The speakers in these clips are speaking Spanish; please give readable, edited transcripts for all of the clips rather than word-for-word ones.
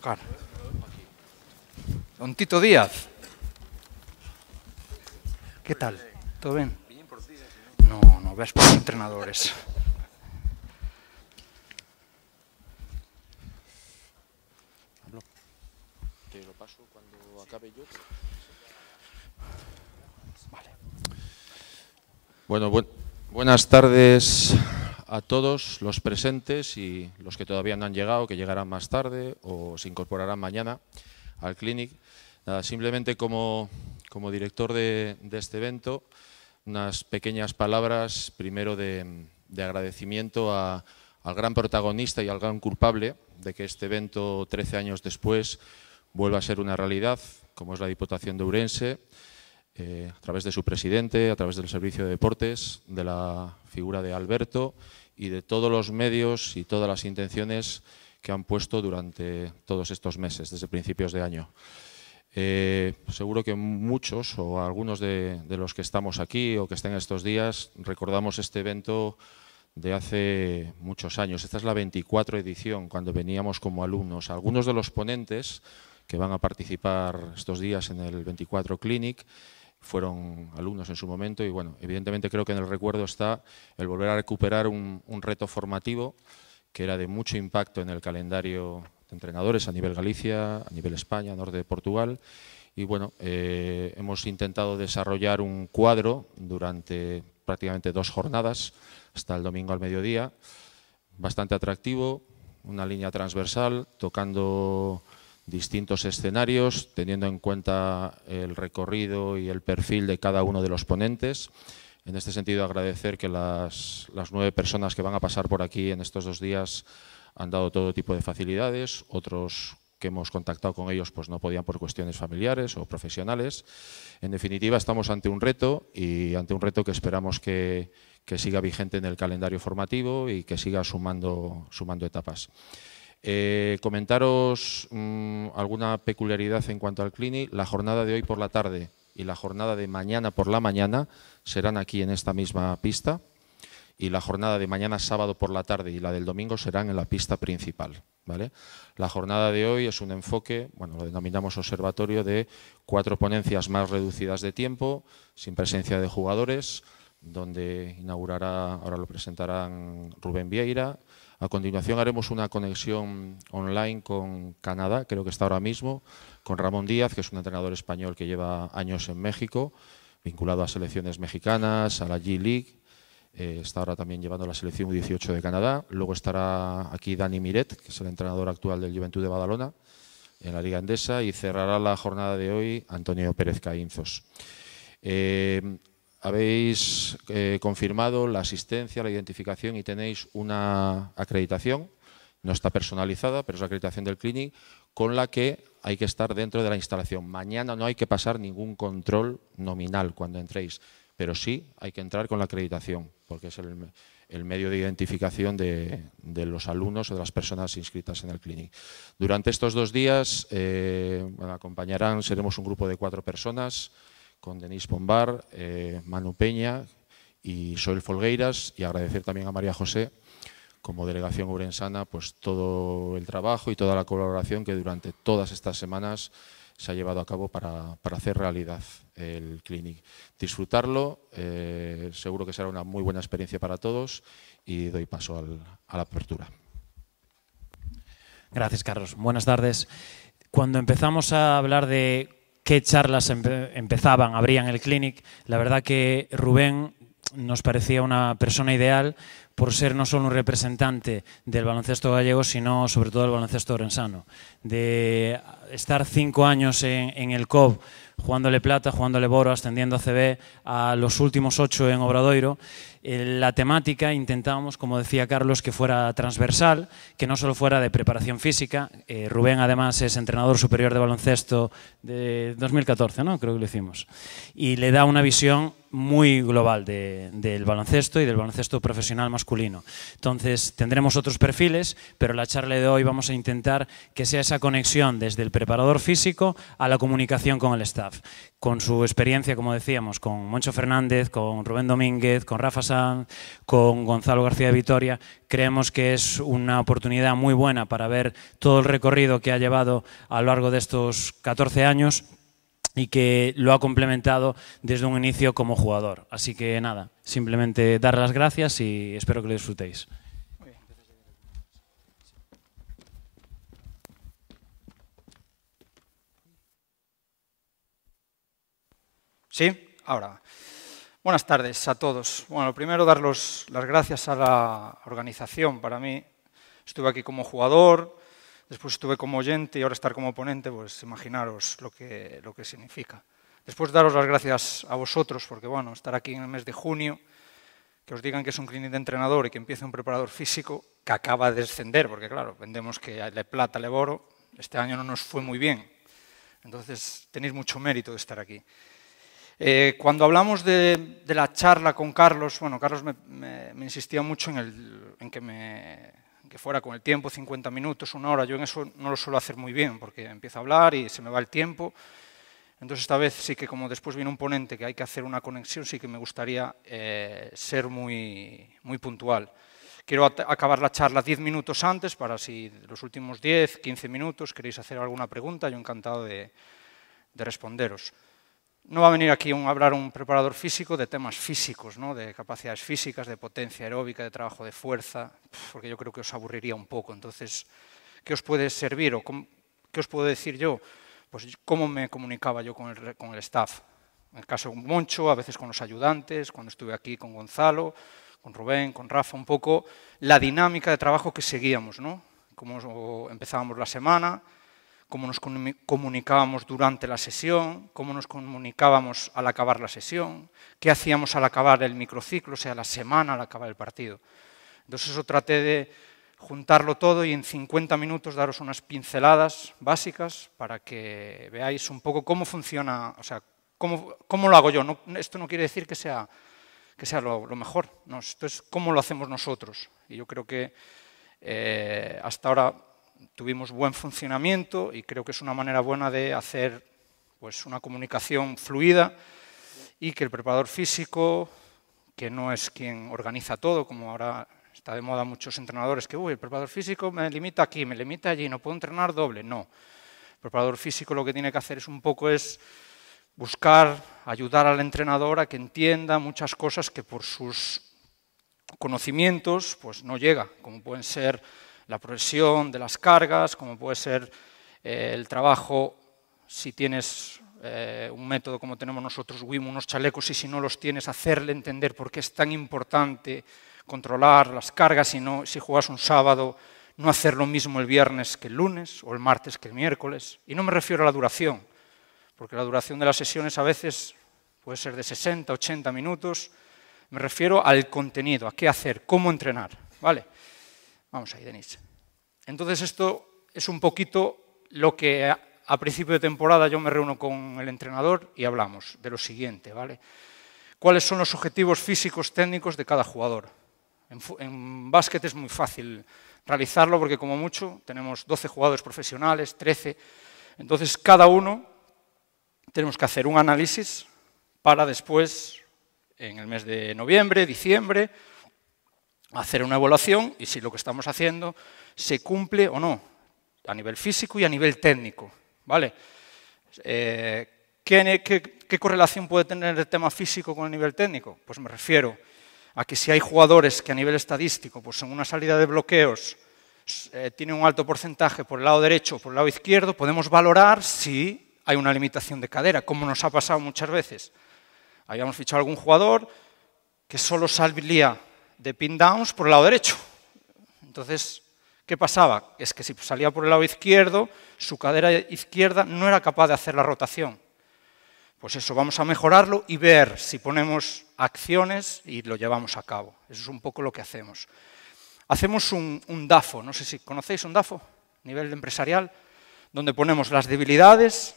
Claro. Don Tito Díaz. ¿Qué tal? ¿Todo bien? No, ves por los entrenadores. Te lo paso cuando acabe yo. Vale. Bueno, buenas tardes a todos los presentes y los que todavía no han llegado, que llegarán más tarde o se incorporarán mañana al Clinic. Nada, simplemente como director de este evento, unas pequeñas palabras, primero de agradecimiento al gran protagonista y al gran culpable de que este evento, 13 años después, vuelva a ser una realidad, como es la Diputación de Ourense, a través de su presidente, a través del Servicio de Deportes, de la figura de Alberto y de todos los medios y todas las intenciones que han puesto durante todos estos meses, desde principios de año. Seguro que muchos o algunos de los que estamos aquí o que estén estos días recordamos este evento de hace muchos años. Esta es la 24 edición, cuando veníamos como alumnos. Algunos de los ponentes que van a participar estos días en el 24 Clinic fueron alumnos en su momento y, bueno, evidentemente creo que en el recuerdo está el volver a recuperar un reto formativo que era de mucho impacto en el calendario de entrenadores a nivel Galicia, a nivel España, norte de Portugal. Y bueno, hemos intentado desarrollar un cuadro durante prácticamente 2 jornadas, hasta el domingo al mediodía, bastante atractivo, una línea transversal, tocando distintos escenarios, teniendo en cuenta el recorrido y el perfil de cada uno de los ponentes. En este sentido, agradecer que las 9 personas que van a pasar por aquí en estos 2 días han dado todo tipo de facilidades, otros que hemos contactado con ellos pues no podían por cuestiones familiares o profesionales. En definitiva, estamos ante un reto y ante un reto que esperamos que siga vigente en el calendario formativo y que siga sumando etapas. Comentaros alguna peculiaridad en cuanto al Clinic. La jornada de hoy por la tarde y la jornada de mañana por la mañana serán aquí en esta misma pista y la jornada de mañana sábado por la tarde y la del domingo serán en la pista principal, ¿vale? La jornada de hoy es un enfoque, bueno, lo denominamos observatorio, de 4 ponencias más reducidas de tiempo, sin presencia de jugadores, donde inaugurará, ahora lo presentarán Rubén Vieira. A continuación haremos una conexión online con Canadá, creo que está ahora mismo, con Ramón Díaz, que es un entrenador español que lleva años en México, vinculado a selecciones mexicanas, a la G-League. Está ahora también llevando la selección U18 de Canadá. Luego estará aquí Dani Miret, que es el entrenador actual del Juventud de Badalona, en la Liga Endesa, y cerrará la jornada de hoy Antonio Pérez Caínzos. Habéis confirmado la asistencia, la identificación y tenéis una acreditación, no está personalizada, pero es la acreditación del Clinic, con la que hay que estar dentro de la instalación. Mañana no hay que pasar ningún control nominal cuando entréis, pero sí hay que entrar con la acreditación, porque es el medio de identificación de los alumnos o de las personas inscritas en el Clinic. Durante estos 2 días acompañarán, seremos un grupo de 4 personas, con Denise Pombar, Manu Peña y Soel Folgueiras, y agradecer también a María José, como delegación ourensana, pues todo el trabajo y toda la colaboración que durante todas estas semanas se ha llevado a cabo para hacer realidad el Clinic. Disfrutarlo, seguro que será una muy buena experiencia para todos y doy paso a la apertura. Gracias, Carlos. Buenas tardes. Cuando empezamos a hablar de qué charlas habrían el Clinic, la verdad que Rubén nos parecía una persona ideal por ser no solo un representante del baloncesto gallego, sino sobre todo del baloncesto ourensano. De estar 5 años en el COB, jugándole plata, jugándole boro, ascendiendo a CB, a los últimos 8 en Obradoiro, la temática intentábamos, como decía Carlos, que fuera transversal, que no solo fuera de preparación física. Rubén además es entrenador superior de baloncesto de 2014, ¿no? Creo que lo hicimos. Y le da una visión muy global del baloncesto y del baloncesto profesional masculino. Entonces, tendremos otros perfiles, pero la charla de hoy vamos a intentar que sea esa conexión desde el preparador físico a la comunicación con el staff. Con su experiencia, como decíamos, con Moncho Fernández, con Rubén Domínguez, con Rafa Sanz, con Gonzalo García de Vitoria, creemos que es una oportunidad muy buena para ver todo el recorrido que ha llevado a lo largo de estos 14 años y que lo ha complementado desde un inicio como jugador. Así que nada, simplemente dar las gracias y espero que lo disfrutéis. ¿Sí? Ahora. Buenas tardes a todos. Bueno, lo primero, dar las gracias a la organización. Para mí, estuve aquí como jugador, después estuve como oyente y ahora estar como ponente, pues imaginaros lo que significa. Después daros las gracias a vosotros, porque bueno, estar aquí en el mes de junio, que os digan que es un clinic de entrenador y que empiece un preparador físico que acaba de descender, porque claro, vendemos que le plata, le oro, este año no nos fue muy bien. Entonces tenéis mucho mérito de estar aquí. Cuando hablamos de la charla con Carlos, bueno, Carlos me insistía mucho en que fuera con el tiempo, 50 minutos, 1 hora. Yo en eso no lo suelo hacer muy bien, porque empiezo a hablar y se me va el tiempo. Entonces esta vez sí que, como después viene un ponente que hay que hacer una conexión, sí que me gustaría ser muy puntual. Quiero acabar la charla 10 minutos antes, para si los últimos 10, 15 minutos queréis hacer alguna pregunta, yo encantado de responderos. No va a venir aquí a hablar un preparador físico de temas físicos, ¿no? De capacidades físicas, de potencia aeróbica, de trabajo de fuerza, porque yo creo que os aburriría un poco. Entonces, ¿qué os puede servir o qué os puedo decir yo? Pues cómo me comunicaba yo con el staff. En el caso de Moncho, a veces con los ayudantes, cuando estuve aquí con Gonzalo, con Rubén, con Rafa, un poco la dinámica de trabajo que seguíamos, ¿no? Cómo empezábamos la semana, cómo nos comunicábamos durante la sesión, cómo nos comunicábamos al acabar la sesión, qué hacíamos al acabar el microciclo, o sea, la semana al acabar el partido. Entonces eso traté de juntarlo todo y en 50 minutos daros unas pinceladas básicas para que veáis un poco cómo funciona, o sea, cómo lo hago yo. No, esto no quiere decir que sea lo mejor, no, esto es cómo lo hacemos nosotros. Y yo creo que hasta ahora tuvimos buen funcionamiento y creo que es una manera buena de hacer pues, una comunicación fluida y que el preparador físico, que no es quien organiza todo, como ahora está de moda muchos entrenadores, que el preparador físico me limita aquí, me limita allí, no puedo entrenar doble. No, el preparador físico lo que tiene que hacer es un poco buscar, ayudar al entrenador a que entienda muchas cosas que por sus conocimientos pues, no llega, como pueden ser la progresión de las cargas, como puede ser el trabajo, si tienes un método como tenemos nosotros, WIM, unos chalecos, y si no los tienes, hacerle entender por qué es tan importante controlar las cargas, si juegas un sábado, no hacer lo mismo el viernes que el lunes, o el martes que el miércoles. Y no me refiero a la duración, porque la duración de las sesiones a veces puede ser de 60, 80 minutos. Me refiero al contenido, a qué hacer, cómo entrenar, ¿vale? Vamos ahí, Denis. Entonces esto es un poquito lo que a principio de temporada yo me reúno con el entrenador y hablamos de lo siguiente, ¿vale? ¿Cuáles son los objetivos físicos técnicos de cada jugador? En básquet es muy fácil realizarlo porque como mucho tenemos 12 jugadores profesionales, 13. Entonces cada uno tenemos que hacer un análisis para después, en el mes de noviembre, diciembre, hacer una evaluación y si lo que estamos haciendo se cumple o no, a nivel físico y a nivel técnico, ¿vale? ¿Qué correlación puede tener el tema físico con el nivel técnico? Pues me refiero a que si hay jugadores que a nivel estadístico, pues en una salida de bloqueos, tienen un alto porcentaje por el lado derecho o por el lado izquierdo, podemos valorar si hay una limitación de cadera, como nos ha pasado muchas veces. Habíamos fichado a algún jugador que solo salía de pin downs por el lado derecho. Entonces, ¿qué pasaba? Es que si salía por el lado izquierdo, su cadera izquierda no era capaz de hacer la rotación. Pues eso, vamos a mejorarlo y ver si ponemos acciones y lo llevamos a cabo. Eso es un poco lo que hacemos. Hacemos un DAFO, no sé si conocéis un DAFO, nivel empresarial, donde ponemos las debilidades,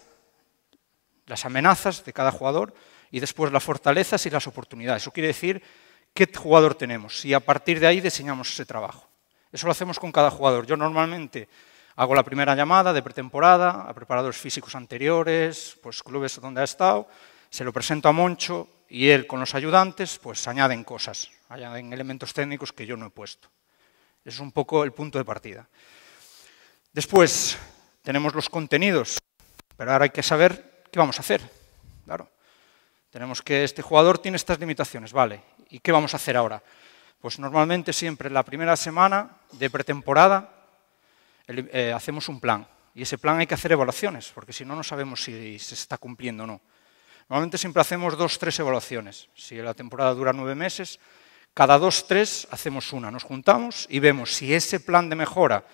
las amenazas de cada jugador y después las fortalezas y las oportunidades. Eso quiere decir qué jugador tenemos y a partir de ahí diseñamos ese trabajo. Eso lo hacemos con cada jugador. Yo normalmente hago la primera llamada de pretemporada a preparadores físicos anteriores, pues clubes donde ha estado, se lo presento a Moncho y él con los ayudantes pues añaden cosas, añaden elementos técnicos que yo no he puesto. Ese es un poco el punto de partida. Después tenemos los contenidos, pero ahora hay que saber qué vamos a hacer. Claro. Tenemos que este jugador tiene estas limitaciones, vale. ¿Y qué vamos a hacer ahora? Pues normalmente siempre la primera semana de pretemporada hacemos un plan. Y ese plan hay que hacer evaluaciones, porque si no, no sabemos si se está cumpliendo o no. Normalmente siempre hacemos 2 o 3 evaluaciones. Si la temporada dura 9 meses, cada 2 o 3 hacemos una. Nos juntamos y vemos si ese plan de mejora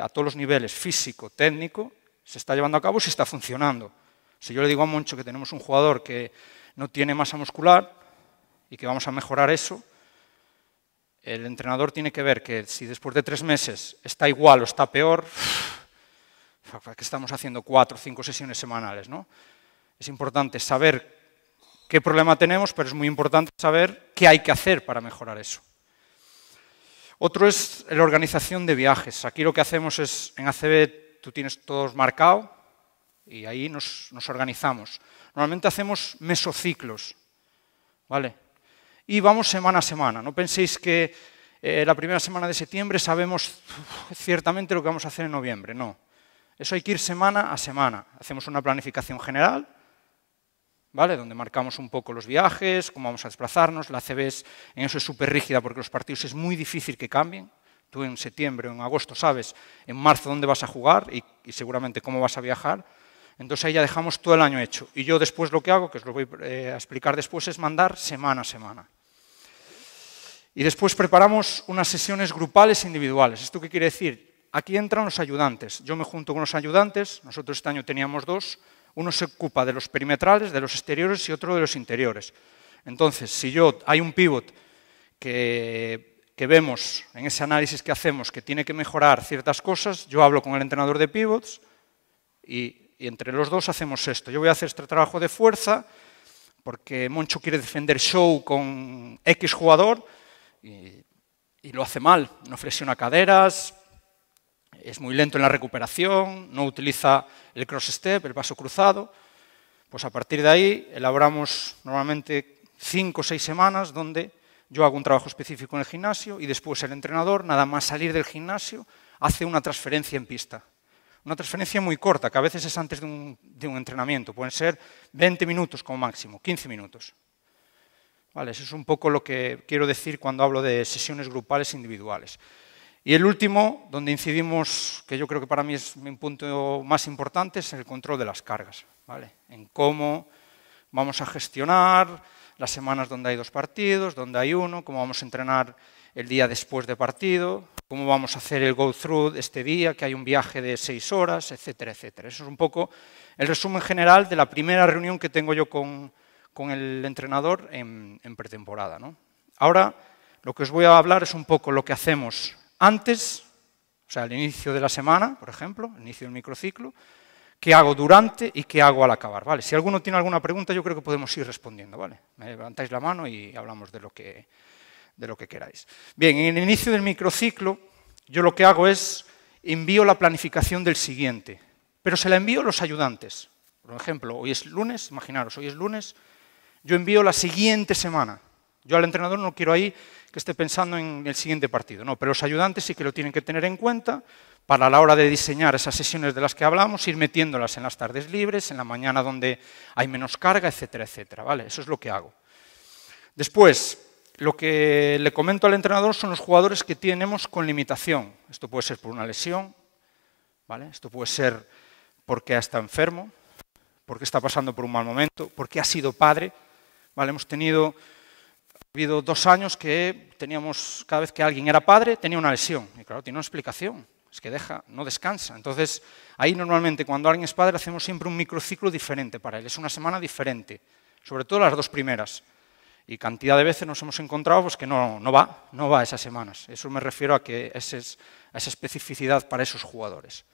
a todos los niveles, físico, técnico, se está llevando a cabo, si está funcionando. Si yo le digo a Moncho que tenemos un jugador que no tiene masa muscular y que vamos a mejorar eso, el entrenador tiene que ver que si después de 3 meses está igual o está peor, ¿para qué estamos haciendo 4 o 5 sesiones semanales, ¿no? Es importante saber qué problema tenemos, pero es muy importante saber qué hay que hacer para mejorar eso. Otro es la organización de viajes. Aquí lo que hacemos es, en ACB tú tienes todos marcado y ahí nos organizamos. Normalmente hacemos mesociclos, ¿vale? Y vamos semana a semana. No penséis que la primera semana de septiembre sabemos ciertamente lo que vamos a hacer en noviembre. No. Eso hay que ir semana a semana. Hacemos una planificación general, ¿vale? Donde marcamos un poco los viajes, cómo vamos a desplazarnos. La ACB en eso es súper rígida porque los partidos es muy difícil que cambien. Tú en septiembre o en agosto sabes en marzo dónde vas a jugar y seguramente cómo vas a viajar. Entonces ahí ya dejamos todo el año hecho. Y yo después lo que hago, que os lo voy a explicar después, es mandar semana a semana. Y después preparamos unas sesiones grupales e individuales. ¿Esto qué quiere decir? Aquí entran los ayudantes. Yo me junto con los ayudantes. Nosotros este año teníamos 2. Uno se ocupa de los perimetrales, de los exteriores y otro de los interiores. Entonces, si hay un pivot que vemos en ese análisis que hacemos que tiene que mejorar ciertas cosas, yo hablo con el entrenador de pivots y entre los dos hacemos esto. Yo voy a hacer este trabajo de fuerza porque Moncho quiere defender show con X jugador y lo hace mal. No flexiona caderas, es muy lento en la recuperación, no utiliza el cross step, el paso cruzado. Pues a partir de ahí elaboramos normalmente 5 o 6 semanas donde yo hago un trabajo específico en el gimnasio y después el entrenador, nada más salir del gimnasio, hace una transferencia en pista. Una transferencia muy corta, que a veces es antes de un entrenamiento. Pueden ser 20 minutos como máximo, 15 minutos. Vale, eso es un poco lo que quiero decir cuando hablo de sesiones grupales e individuales. Y el último, donde incidimos, que yo creo que para mí es mi punto más importante, es el control de las cargas. ¿Vale? En cómo vamos a gestionar las semanas donde hay 2 partidos, donde hay 1, cómo vamos a entrenar el día después de partido, cómo vamos a hacer el go-through este día, que hay un viaje de 6 horas, etcétera, etcétera. Eso es un poco el resumen general de la primera reunión que tengo yo con el entrenador en pretemporada, ¿no? Ahora, lo que os voy a hablar es un poco lo que hacemos antes, o sea, al inicio de la semana, por ejemplo, al inicio del microciclo, qué hago durante y qué hago al acabar, ¿vale? Si alguno tiene alguna pregunta, yo creo que podemos ir respondiendo, ¿vale? Me levantáis la mano y hablamos de lo que queráis. Bien, en el inicio del microciclo, yo lo que hago es envío la planificación del siguiente, pero se la envío a los ayudantes. Por ejemplo, hoy es lunes, imaginaros, hoy es lunes, yo envío la siguiente semana. Yo al entrenador no quiero ahí que esté pensando en el siguiente partido, no, pero los ayudantes sí que lo tienen que tener en cuenta para a la hora de diseñar esas sesiones de las que hablamos, ir metiéndolas en las tardes libres, en la mañana donde hay menos carga, etcétera, etcétera, ¿vale? Eso es lo que hago. Después, lo que le comento al entrenador son los jugadores que tenemos con limitación. Esto puede ser por una lesión, ¿vale? Esto puede ser porque está enfermo, porque está pasando por un mal momento, porque ha sido padre, ¿vale? Ha habido 2 años que teníamos, cada vez que alguien era padre, tenía una lesión. Y claro, tiene una explicación, es que no descansa. Entonces, ahí normalmente cuando alguien es padre hacemos siempre un microciclo diferente para él. Es una semana diferente, sobre todo las 2 primeras. Y cantidad de veces nos hemos encontrado pues, que no va esas semanas. Eso me refiero a que a esa especificidad para esos jugadores.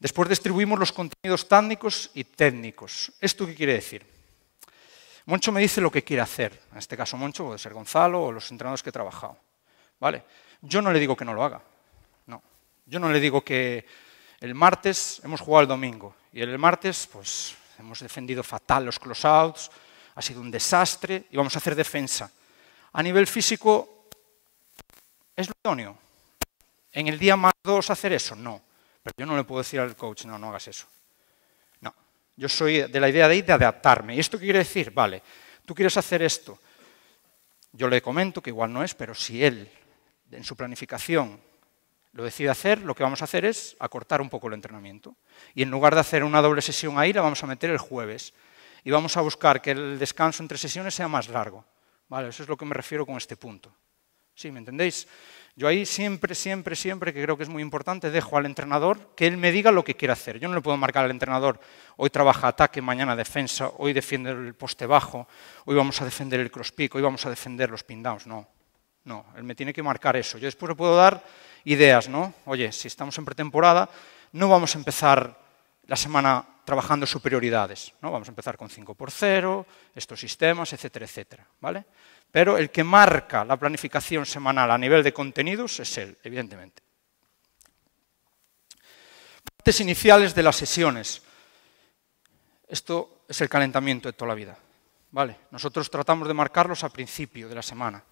Después distribuimos los contenidos tácticos y técnicos. ¿Esto qué quiere decir? Moncho me dice lo que quiere hacer. En este caso Moncho puede ser Gonzalo o los entrenadores que he trabajado. ¿Vale? Yo no le digo que no lo haga. No. Yo no le digo que el martes hemos jugado el domingo y el martes pues hemos defendido fatal los close-outs, ha sido un desastre y vamos a hacer defensa. A nivel físico, ¿es lo idóneo? ¿En el día más 2 hacer eso? No. Pero yo no le puedo decir al coach, no, no hagas eso. No. Yo soy de la idea de adaptarme. ¿Y esto qué quiere decir? Vale, tú quieres hacer esto. Yo le comento que igual no es, pero si él en su planificación lo decide hacer, lo que vamos a hacer es acortar un poco el entrenamiento. Y en lugar de hacer una doble sesión ahí, la vamos a meter el jueves. Y vamos a buscar que el descanso entre sesiones sea más largo. ¿Vale? Eso es lo que me refiero con este punto. ¿Sí? ¿Me entendéis? Yo ahí siempre, que creo que es muy importante, dejo al entrenador que él me diga lo que quiere hacer. Yo no le puedo marcar al entrenador, hoy trabaja ataque, mañana defensa, hoy defiende el poste bajo, hoy vamos a defender el cross pick, hoy vamos a defender los pin downs. No, no, él me tiene que marcar eso. Yo después le puedo dar ideas, ¿no? Oye, si estamos en pretemporada, no vamos a empezar la semana trabajando superioridades, ¿no? Vamos a empezar con 5x0, estos sistemas, etcétera, etcétera, ¿vale? Pero el que marca la planificación semanal a nivel de contenidos es él, evidentemente. Partes iniciales de las sesiones. Esto es el calentamiento de toda la vida, ¿vale? Nosotros tratamos de marcarlos al principio de la semana,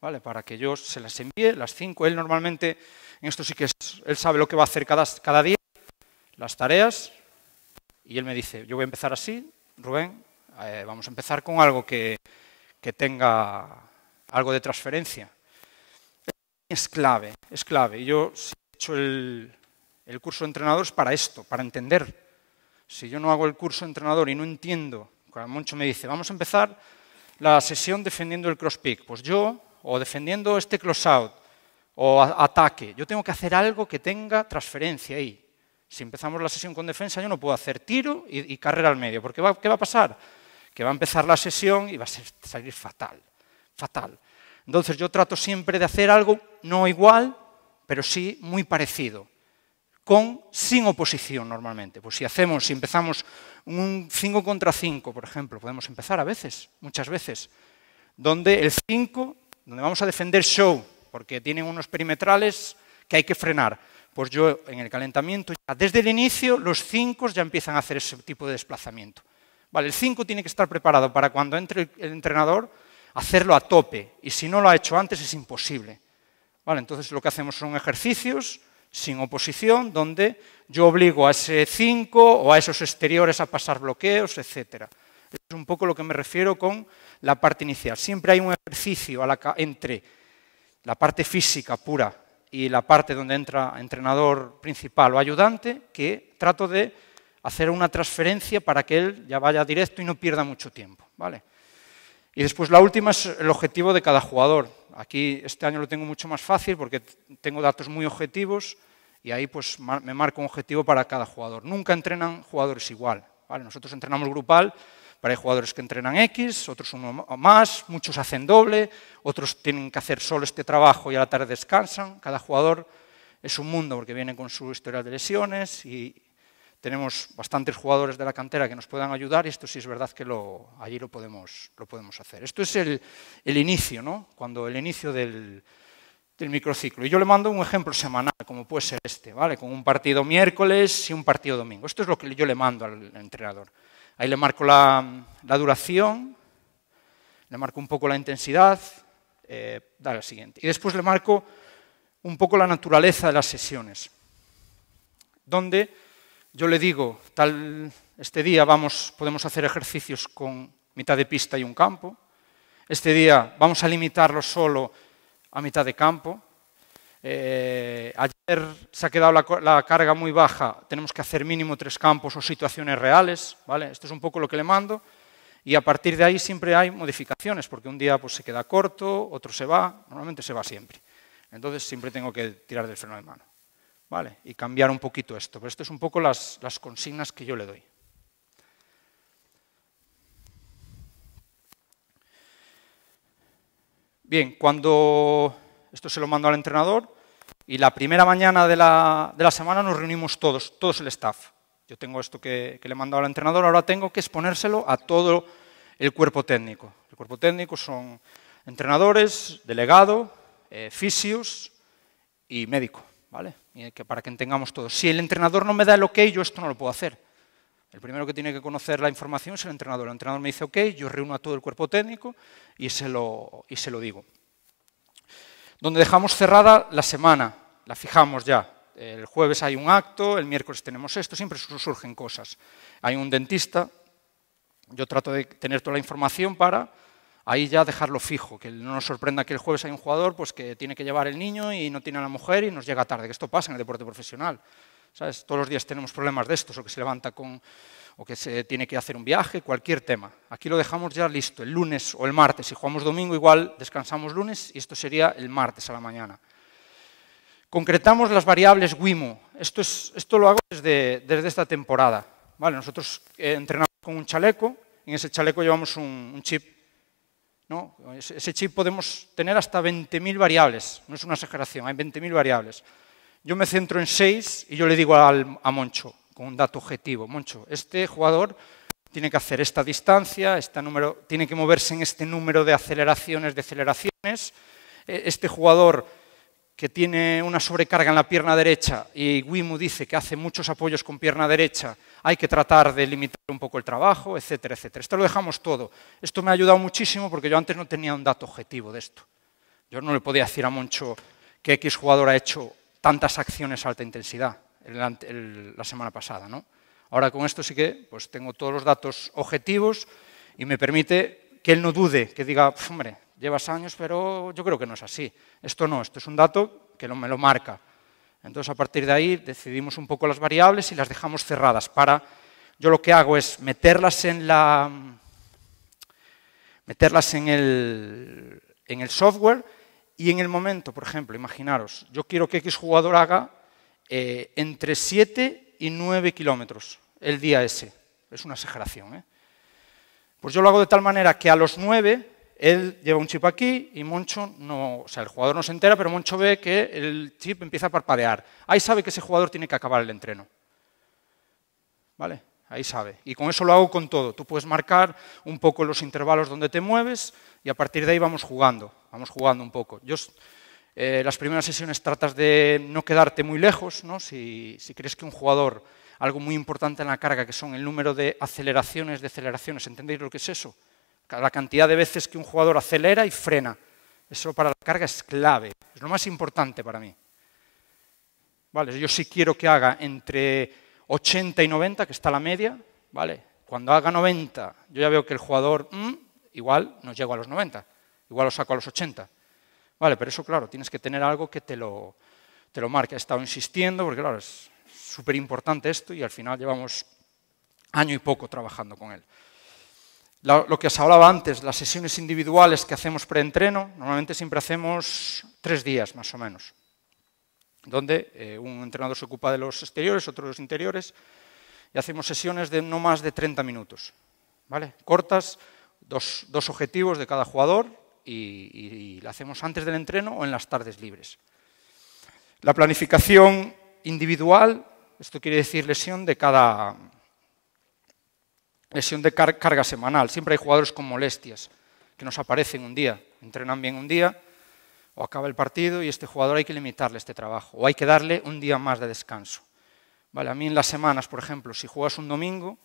¿vale? Para que yo se las envíe, las 5. Él normalmente, en esto sí que él sabe lo que va a hacer cada día, las tareas, y él me dice, yo voy a empezar así, Rubén, vamos a empezar con algo que tenga algo de transferencia. Es clave, es clave. Yo he hecho el curso de entrenadores para esto, para entender. Si yo no hago el curso de entrenador y no entiendo, cuando Moncho me dice, vamos a empezar la sesión defendiendo el cross pick, pues yo, o defendiendo este close out, o ataque, yo tengo que hacer algo que tenga transferencia ahí. Si empezamos la sesión con defensa, yo no puedo hacer tiro y carrera al medio, porque ¿qué va a pasar? Que va a empezar la sesión y va a salir fatal, fatal. Entonces yo trato siempre de hacer algo no igual, pero sí muy parecido, sin oposición normalmente. Pues si empezamos un 5 contra 5, por ejemplo, podemos empezar a veces, muchas veces, donde el 5, donde vamos a defender show, porque tienen unos perimetrales que hay que frenar. Pues yo en el calentamiento, desde el inicio, los 5 ya empiezan a hacer ese tipo de desplazamiento. Vale, el 5 tiene que estar preparado para cuando entre el entrenador hacerlo a tope, y si no lo ha hecho antes es imposible. Vale, entonces lo que hacemos son ejercicios sin oposición, donde yo obligo a ese 5 o a esos exteriores a pasar bloqueos, etc. Es un poco lo que me refiero con la parte inicial. Siempre hay un ejercicio entre la parte física pura y la parte donde entra entrenador principal o ayudante, que trato de hacer una transferencia para que él ya vaya directo y no pierda mucho tiempo, ¿vale? Y después la última es el objetivo de cada jugador. Aquí este año lo tengo mucho más fácil porque tengo datos muy objetivos y ahí pues me marco un objetivo para cada jugador. Nunca entrenan jugadores igual, ¿vale? Nosotros entrenamos grupal, pero hay jugadores que entrenan X, otros uno más, muchos hacen doble, otros tienen que hacer solo este trabajo y a la tarde descansan. Cada jugador es un mundo porque viene con su historial de lesiones y tenemos bastantes jugadores de la cantera que nos puedan ayudar y esto sí es verdad que allí lo podemos hacer. Esto es el inicio, ¿no? El inicio del microciclo. Y yo le mando un ejemplo semanal, como puede ser este, ¿vale? Con un partido miércoles y un partido domingo. Esto es lo que yo le mando al entrenador. Ahí le marco la duración, le marco un poco la intensidad, dale al siguiente. Y después le marco un poco la naturaleza de las sesiones, donde yo le digo, este día podemos hacer ejercicios con mitad de pista y un campo, este día vamos a limitarlo solo a mitad de campo, ayer se ha quedado la carga muy baja, tenemos que hacer mínimo 3 campos o situaciones reales, ¿vale? Esto es un poco lo que le mando y a partir de ahí siempre hay modificaciones porque un día pues, se queda corto, otro se va, normalmente se va siempre. Entonces siempre tengo que tirar del freno de mano, ¿vale? Y cambiar un poquito esto, pero esto es un poco las consignas que yo le doy. Bien, esto se lo mando al entrenador y la primera mañana de la semana nos reunimos todos el staff. Yo tengo esto que le he mandado al entrenador, ahora tengo que exponérselo a todo el cuerpo técnico. El cuerpo técnico son entrenadores, delegado, fisios y médico, ¿vale? Y para que entendamos todos. Si el entrenador no me da el ok, yo esto no lo puedo hacer. El primero que tiene que conocer la información es el entrenador. El entrenador me dice ok, yo reúno a todo el cuerpo técnico y se lo digo. Donde dejamos cerrada la semana, la fijamos ya. El jueves hay un acto, el miércoles tenemos esto, siempre surgen cosas. Hay un dentista, yo trato de tener toda la información para ahí ya dejarlo fijo, que no nos sorprenda que el jueves hay un jugador pues, que tiene que llevar el niño y no tiene a la mujer y nos llega tarde, que esto pasa en el deporte profesional. ¿Sabes? Todos los días tenemos problemas de estos, o que se levanta o que se tiene que hacer un viaje, cualquier tema. Aquí lo dejamos ya listo, el lunes o el martes. Si jugamos domingo, igual descansamos lunes y esto sería el martes a la mañana. Concretamos las variables WIMO. Esto lo hago desde esta temporada. ¿Vale? Nosotros entrenamos con un chaleco, en ese chaleco llevamos un chip. ¿No? Ese chip podemos tener hasta 20.000 variables, no es una exageración, hay 20.000 variables. Yo me centro en 6 y yo le digo a Moncho, con un dato objetivo, Moncho, este jugador tiene que hacer esta distancia, tiene que moverse en este número de aceleraciones, deceleraciones, este jugador que tiene una sobrecarga en la pierna derecha y WIMU dice que hace muchos apoyos con pierna derecha, hay que tratar de limitar un poco el trabajo, etcétera, etcétera. Esto lo dejamos todo. Esto me ha ayudado muchísimo porque yo antes no tenía un dato objetivo de esto. Yo no le podía decir a Moncho que X jugador ha hecho tantas acciones a alta intensidad la semana pasada, ¿no? Ahora con esto sí que pues, tengo todos los datos objetivos y me permite que él no dude, que diga, hombre, llevas años, pero yo creo que no es así. Esto no, esto es un dato que me lo marca. Entonces, a partir de ahí, decidimos un poco las variables y las dejamos cerradas. Yo lo que hago es meterlas en el software y en el momento, por ejemplo, imaginaros, yo quiero que X jugador haga entre 7 y 9 kilómetros el día ese. Es una exageración, ¿eh? Pues yo lo hago de tal manera que a los 9... él lleva un chip aquí y Moncho no, o sea, el jugador no se entera, pero Moncho ve que el chip empieza a parpadear. Ahí sabe que ese jugador tiene que acabar el entreno. ¿Vale? Ahí sabe. Y con eso lo hago con todo. Tú puedes marcar un poco los intervalos donde te mueves y a partir de ahí vamos jugando un poco. Las primeras sesiones tratas de no quedarte muy lejos, ¿no? Si crees que un jugador, algo muy importante en la carga, que son el número de aceleraciones, deceleraciones, ¿entendéis lo que es eso? La cantidad de veces que un jugador acelera y frena. Eso para la carga es clave, es lo más importante para mí. ¿Vale? Yo sí quiero que haga entre 80 y 90, que está la media, ¿vale? Cuando haga 90, yo ya veo que el jugador, igual no llego a los 90, igual lo saco a los 80. ¿Vale? Pero eso, claro, tienes que tener algo que te lo marque. He estado insistiendo, porque claro, es súper importante esto y al final llevamos año y poco trabajando con él. Lo que os hablaba antes, las sesiones individuales que hacemos preentreno, normalmente siempre hacemos 3 días más o menos, donde un entrenador se ocupa de los exteriores, otro de los interiores, y hacemos sesiones de no más de 30 minutos, ¿vale? Cortas, dos objetivos de cada jugador y la hacemos antes del entreno o en las tardes libres. La planificación individual, esto quiere decir lesión de carga semanal. Siempre hay jugadores con molestias que nos aparecen un día, entrenan bien un día o acaba el partido y este jugador hay que limitarle este trabajo o hay que darle un día más de descanso. ¿Vale? A mí en las semanas, por ejemplo, si juegas un domingo,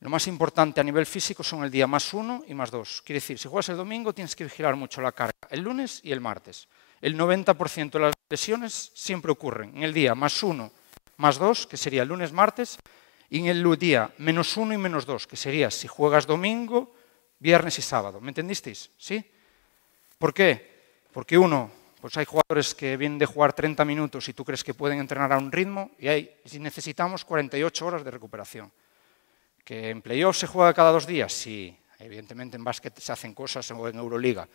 lo más importante a nivel físico son el día +1 y +2. Quiere decir, si juegas el domingo tienes que vigilar mucho la carga, el lunes y el martes. El 90% de las lesiones siempre ocurren en el día +1, +2, que sería el lunes, martes, y en el día -1 y -2, que sería si juegas domingo, viernes y sábado. ¿Me entendisteis? ¿Sí? ¿Por qué? Porque pues hay jugadores que vienen de jugar 30 minutos y tú crees que pueden entrenar a un ritmo y necesitamos 48 horas de recuperación. ¿Que en playoff se juega cada 2 días? Sí, evidentemente en básquet se hacen cosas o en Euroliga,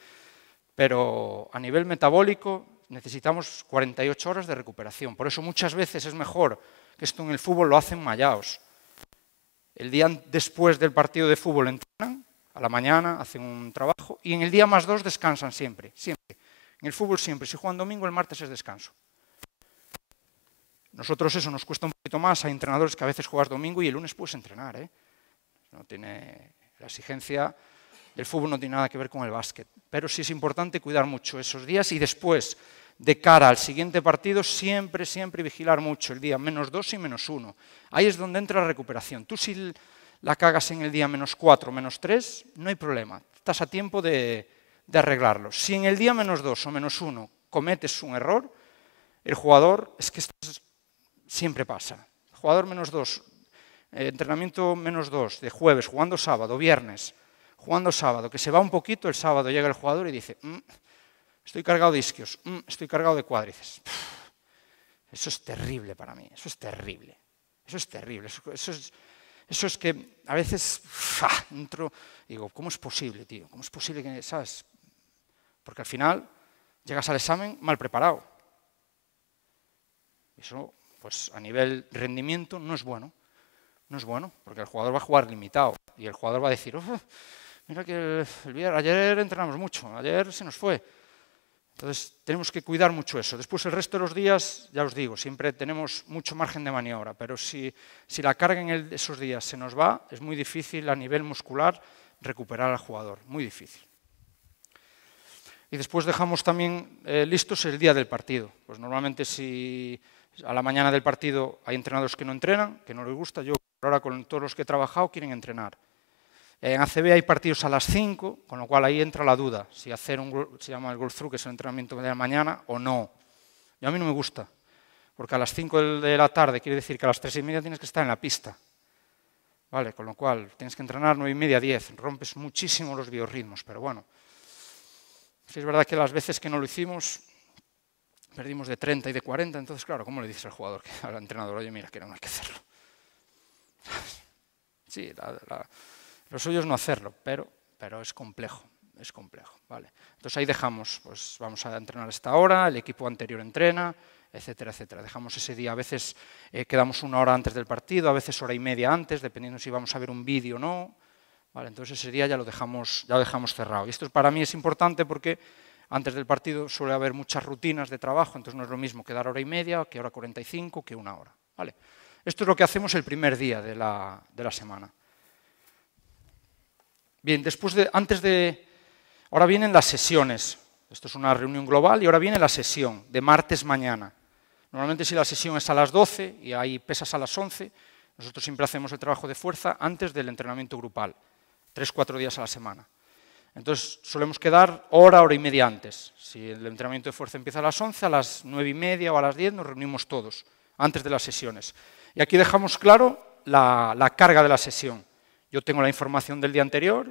pero a nivel metabólico necesitamos 48 horas de recuperación. Por eso muchas veces es mejor que esto en el fútbol lo hacen mallaos. El día después del partido de fútbol entrenan, a la mañana hacen un trabajo y en el día +2 descansan siempre, siempre. En el fútbol siempre, si juegan domingo, el martes es descanso. Nosotros eso nos cuesta un poquito más, hay entrenadores que a veces juegas domingo y el lunes puedes entrenar, ¿eh? No tiene la exigencia, El fútbol no tiene nada que ver con el básquet, pero sí es importante cuidar mucho esos días y después, de cara al siguiente partido, siempre, siempre vigilar mucho el día -2 y -1. Ahí es donde entra la recuperación. Tú si la cagas en el día -4, -3, no hay problema, estás a tiempo de arreglarlo. Si en el día -2 o -1 cometes un error, el jugador, es que esto siempre pasa, el jugador -2, entrenamiento -2 de jueves, jugando sábado, viernes, jugando sábado, que se va un poquito, el sábado llega el jugador y dice, estoy cargado de isquios, estoy cargado de cuádriceps. Eso es terrible para mí, eso es terrible, eso es terrible, eso es que a veces entro y digo, ¿cómo es posible, tío? ¿Cómo es posible que, sabes? Porque al final llegas al examen mal preparado. Eso, pues a nivel rendimiento no es bueno. No es bueno, porque el jugador va a jugar limitado y el jugador va a decir, mira que ayer entrenamos mucho, ayer se nos fue. Entonces tenemos que cuidar mucho eso. Después el resto de los días, ya os digo, siempre tenemos mucho margen de maniobra, pero si la carga en esos días se nos va, es muy difícil a nivel muscular recuperar al jugador, muy difícil. Y después dejamos también listos el día del partido. Pues normalmente si a la mañana del partido hay entrenadores que no entrenan, que no les gusta, yo ahora con todos los que he trabajado quieren entrenar. En ACB hay partidos a las 5, con lo cual ahí entra la duda, si hacer se llama el golf through, que es el entrenamiento de la mañana, o no. Y a mí no me gusta, porque a las 5 de la tarde quiere decir que a las 3:30 tienes que estar en la pista. ¿Vale? Con lo cual tienes que entrenar 9:30, 10, rompes muchísimo los biorritmos, pero bueno. Sí es verdad que las veces que no lo hicimos, perdimos de 30 y de 40, entonces claro, ¿cómo le dices al jugador, al entrenador, oye, mira, que no hay que hacerlo? Sí, lo suyo es no hacerlo, pero es complejo, ¿vale? Entonces ahí dejamos, pues vamos a entrenar a esta hora, el equipo anterior entrena, etcétera, etcétera. Dejamos ese día, a veces quedamos 1 hora antes del partido, a veces 1:30 antes, dependiendo si vamos a ver un vídeo o no, ¿vale? Entonces ese día ya lo dejamos cerrado. Y esto para mí es importante porque antes del partido suele haber muchas rutinas de trabajo, entonces no es lo mismo quedar 1:30 que 1:45 que 1 hora, ¿vale? Esto es lo que hacemos el primer día de la semana. Bien, ahora vienen las sesiones. Esto es una reunión global y ahora viene la sesión de martes mañana. Normalmente si la sesión es a las 12 y hay pesas a las 11, nosotros siempre hacemos el trabajo de fuerza antes del entrenamiento grupal, 3-4 días a la semana. Entonces solemos quedar hora y media antes. Si el entrenamiento de fuerza empieza a las 11, a las 9:30 o a las 10 nos reunimos todos, antes de las sesiones. Y aquí dejamos claro la carga de la sesión. Yo tengo la información del día anterior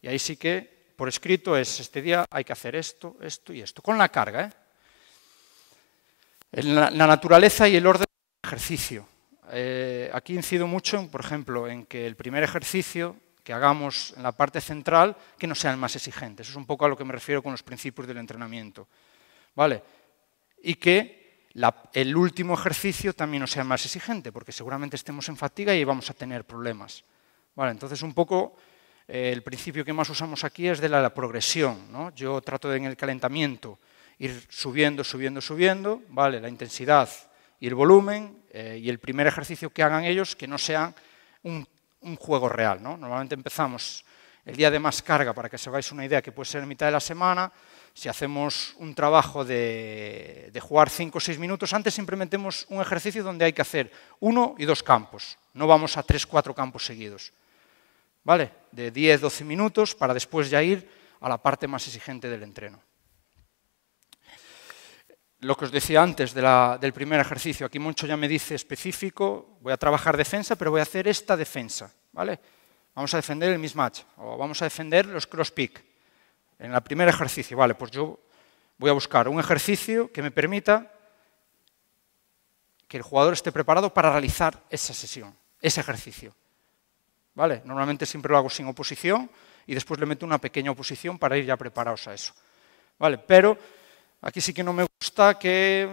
y ahí sí que por escrito es este día hay que hacer esto, esto y esto, con la carga. La naturaleza y el orden del ejercicio. Aquí incido mucho, por ejemplo, en que el primer ejercicio que hagamos en la parte central, que no sea el más exigente. Eso es un poco a lo que me refiero con los principios del entrenamiento, ¿vale? Y que el último ejercicio también no sea el más exigente, porque seguramente estemos en fatiga y vamos a tener problemas. Vale, entonces un poco el principio que más usamos aquí es de la progresión, ¿no? Yo trato de en el calentamiento ir subiendo, ¿vale? La intensidad y el volumen, y el primer ejercicio que hagan ellos que no sea un juego real, ¿no? Normalmente empezamos el día de más carga, para que os hagáis una idea, que puede ser en mitad de la semana. Si hacemos un trabajo de jugar 5 o 6 minutos, antes siempre metemos un ejercicio donde hay que hacer 1 y 2 campos. No vamos a 3 o 4 campos seguidos, ¿vale? De 10 o 12 minutos para después ya ir a la parte más exigente del entreno. Lo que os decía antes del primer ejercicio, aquí Moncho ya me dice específico, voy a trabajar defensa, pero voy a hacer esta defensa, ¿vale? Vamos a defender el mismatch o vamos a defender los cross-pick. En el primer ejercicio, vale, pues yo voy a buscar un ejercicio que me permita que el jugador esté preparado para realizar esa sesión, ese ejercicio. ¿Vale? Normalmente siempre lo hago sin oposición y después le meto una pequeña oposición para ir ya preparados a eso. ¿Vale? Pero aquí sí que no me gusta que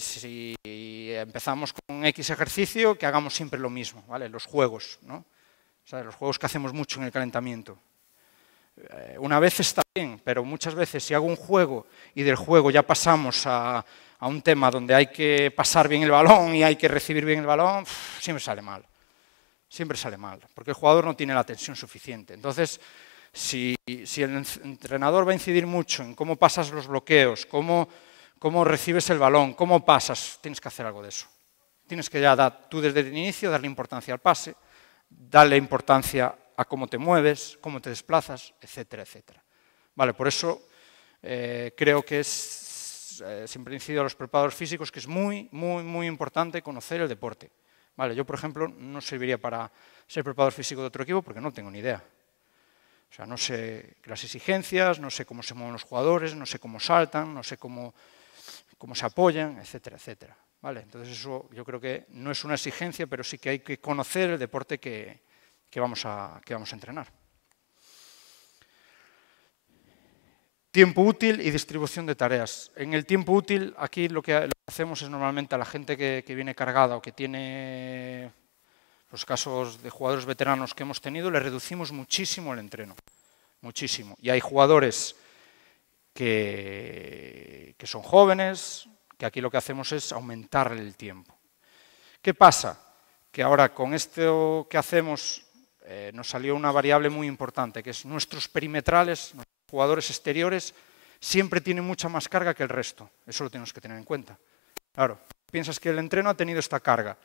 si empezamos con X ejercicio, que hagamos siempre lo mismo, ¿vale? Los juegos, ¿no? O sea, los juegos que hacemos mucho en el calentamiento. Una vez está bien, pero muchas veces si hago un juego y del juego ya pasamos a un tema donde hay que pasar bien el balón y hay que recibir bien el balón, siempre sale mal. Siempre sale mal, porque el jugador no tiene la tensión suficiente. Entonces, Si el entrenador va a incidir mucho en cómo pasas los bloqueos, cómo recibes el balón, cómo pasas, tienes que hacer algo de eso. Tienes que ya tú desde el inicio darle importancia al pase, darle importancia a cómo te mueves, cómo te desplazas, etcétera, etcétera. Vale, por eso creo que siempre incido a los preparadores físicos que es muy, muy, muy importante conocer el deporte. Vale, yo, por ejemplo, no serviría para ser preparador físico de otro equipo porque no tengo ni idea. O sea, no sé las exigencias, no sé cómo se mueven los jugadores, no sé cómo saltan, no sé cómo se apoyan, etcétera, etcétera. ¿Vale? Entonces eso yo creo que no es una exigencia, pero sí que hay que conocer el deporte que vamos a entrenar. Tiempo útil y distribución de tareas. En el tiempo útil, aquí lo que hacemos es normalmente a la gente que viene cargada o que tiene los casos de jugadores veteranos que hemos tenido, le reducimos muchísimo el entreno, muchísimo. Y hay jugadores que son jóvenes, que aquí lo que hacemos es aumentar el tiempo. ¿Qué pasa? Que ahora con esto que hacemos nos salió una variable muy importante, que es nuestros perimetrales, nuestros jugadores exteriores, siempre tienen mucha más carga que el resto. Eso lo tenemos que tener en cuenta. Claro, piensas que el entreno ha tenido esta carga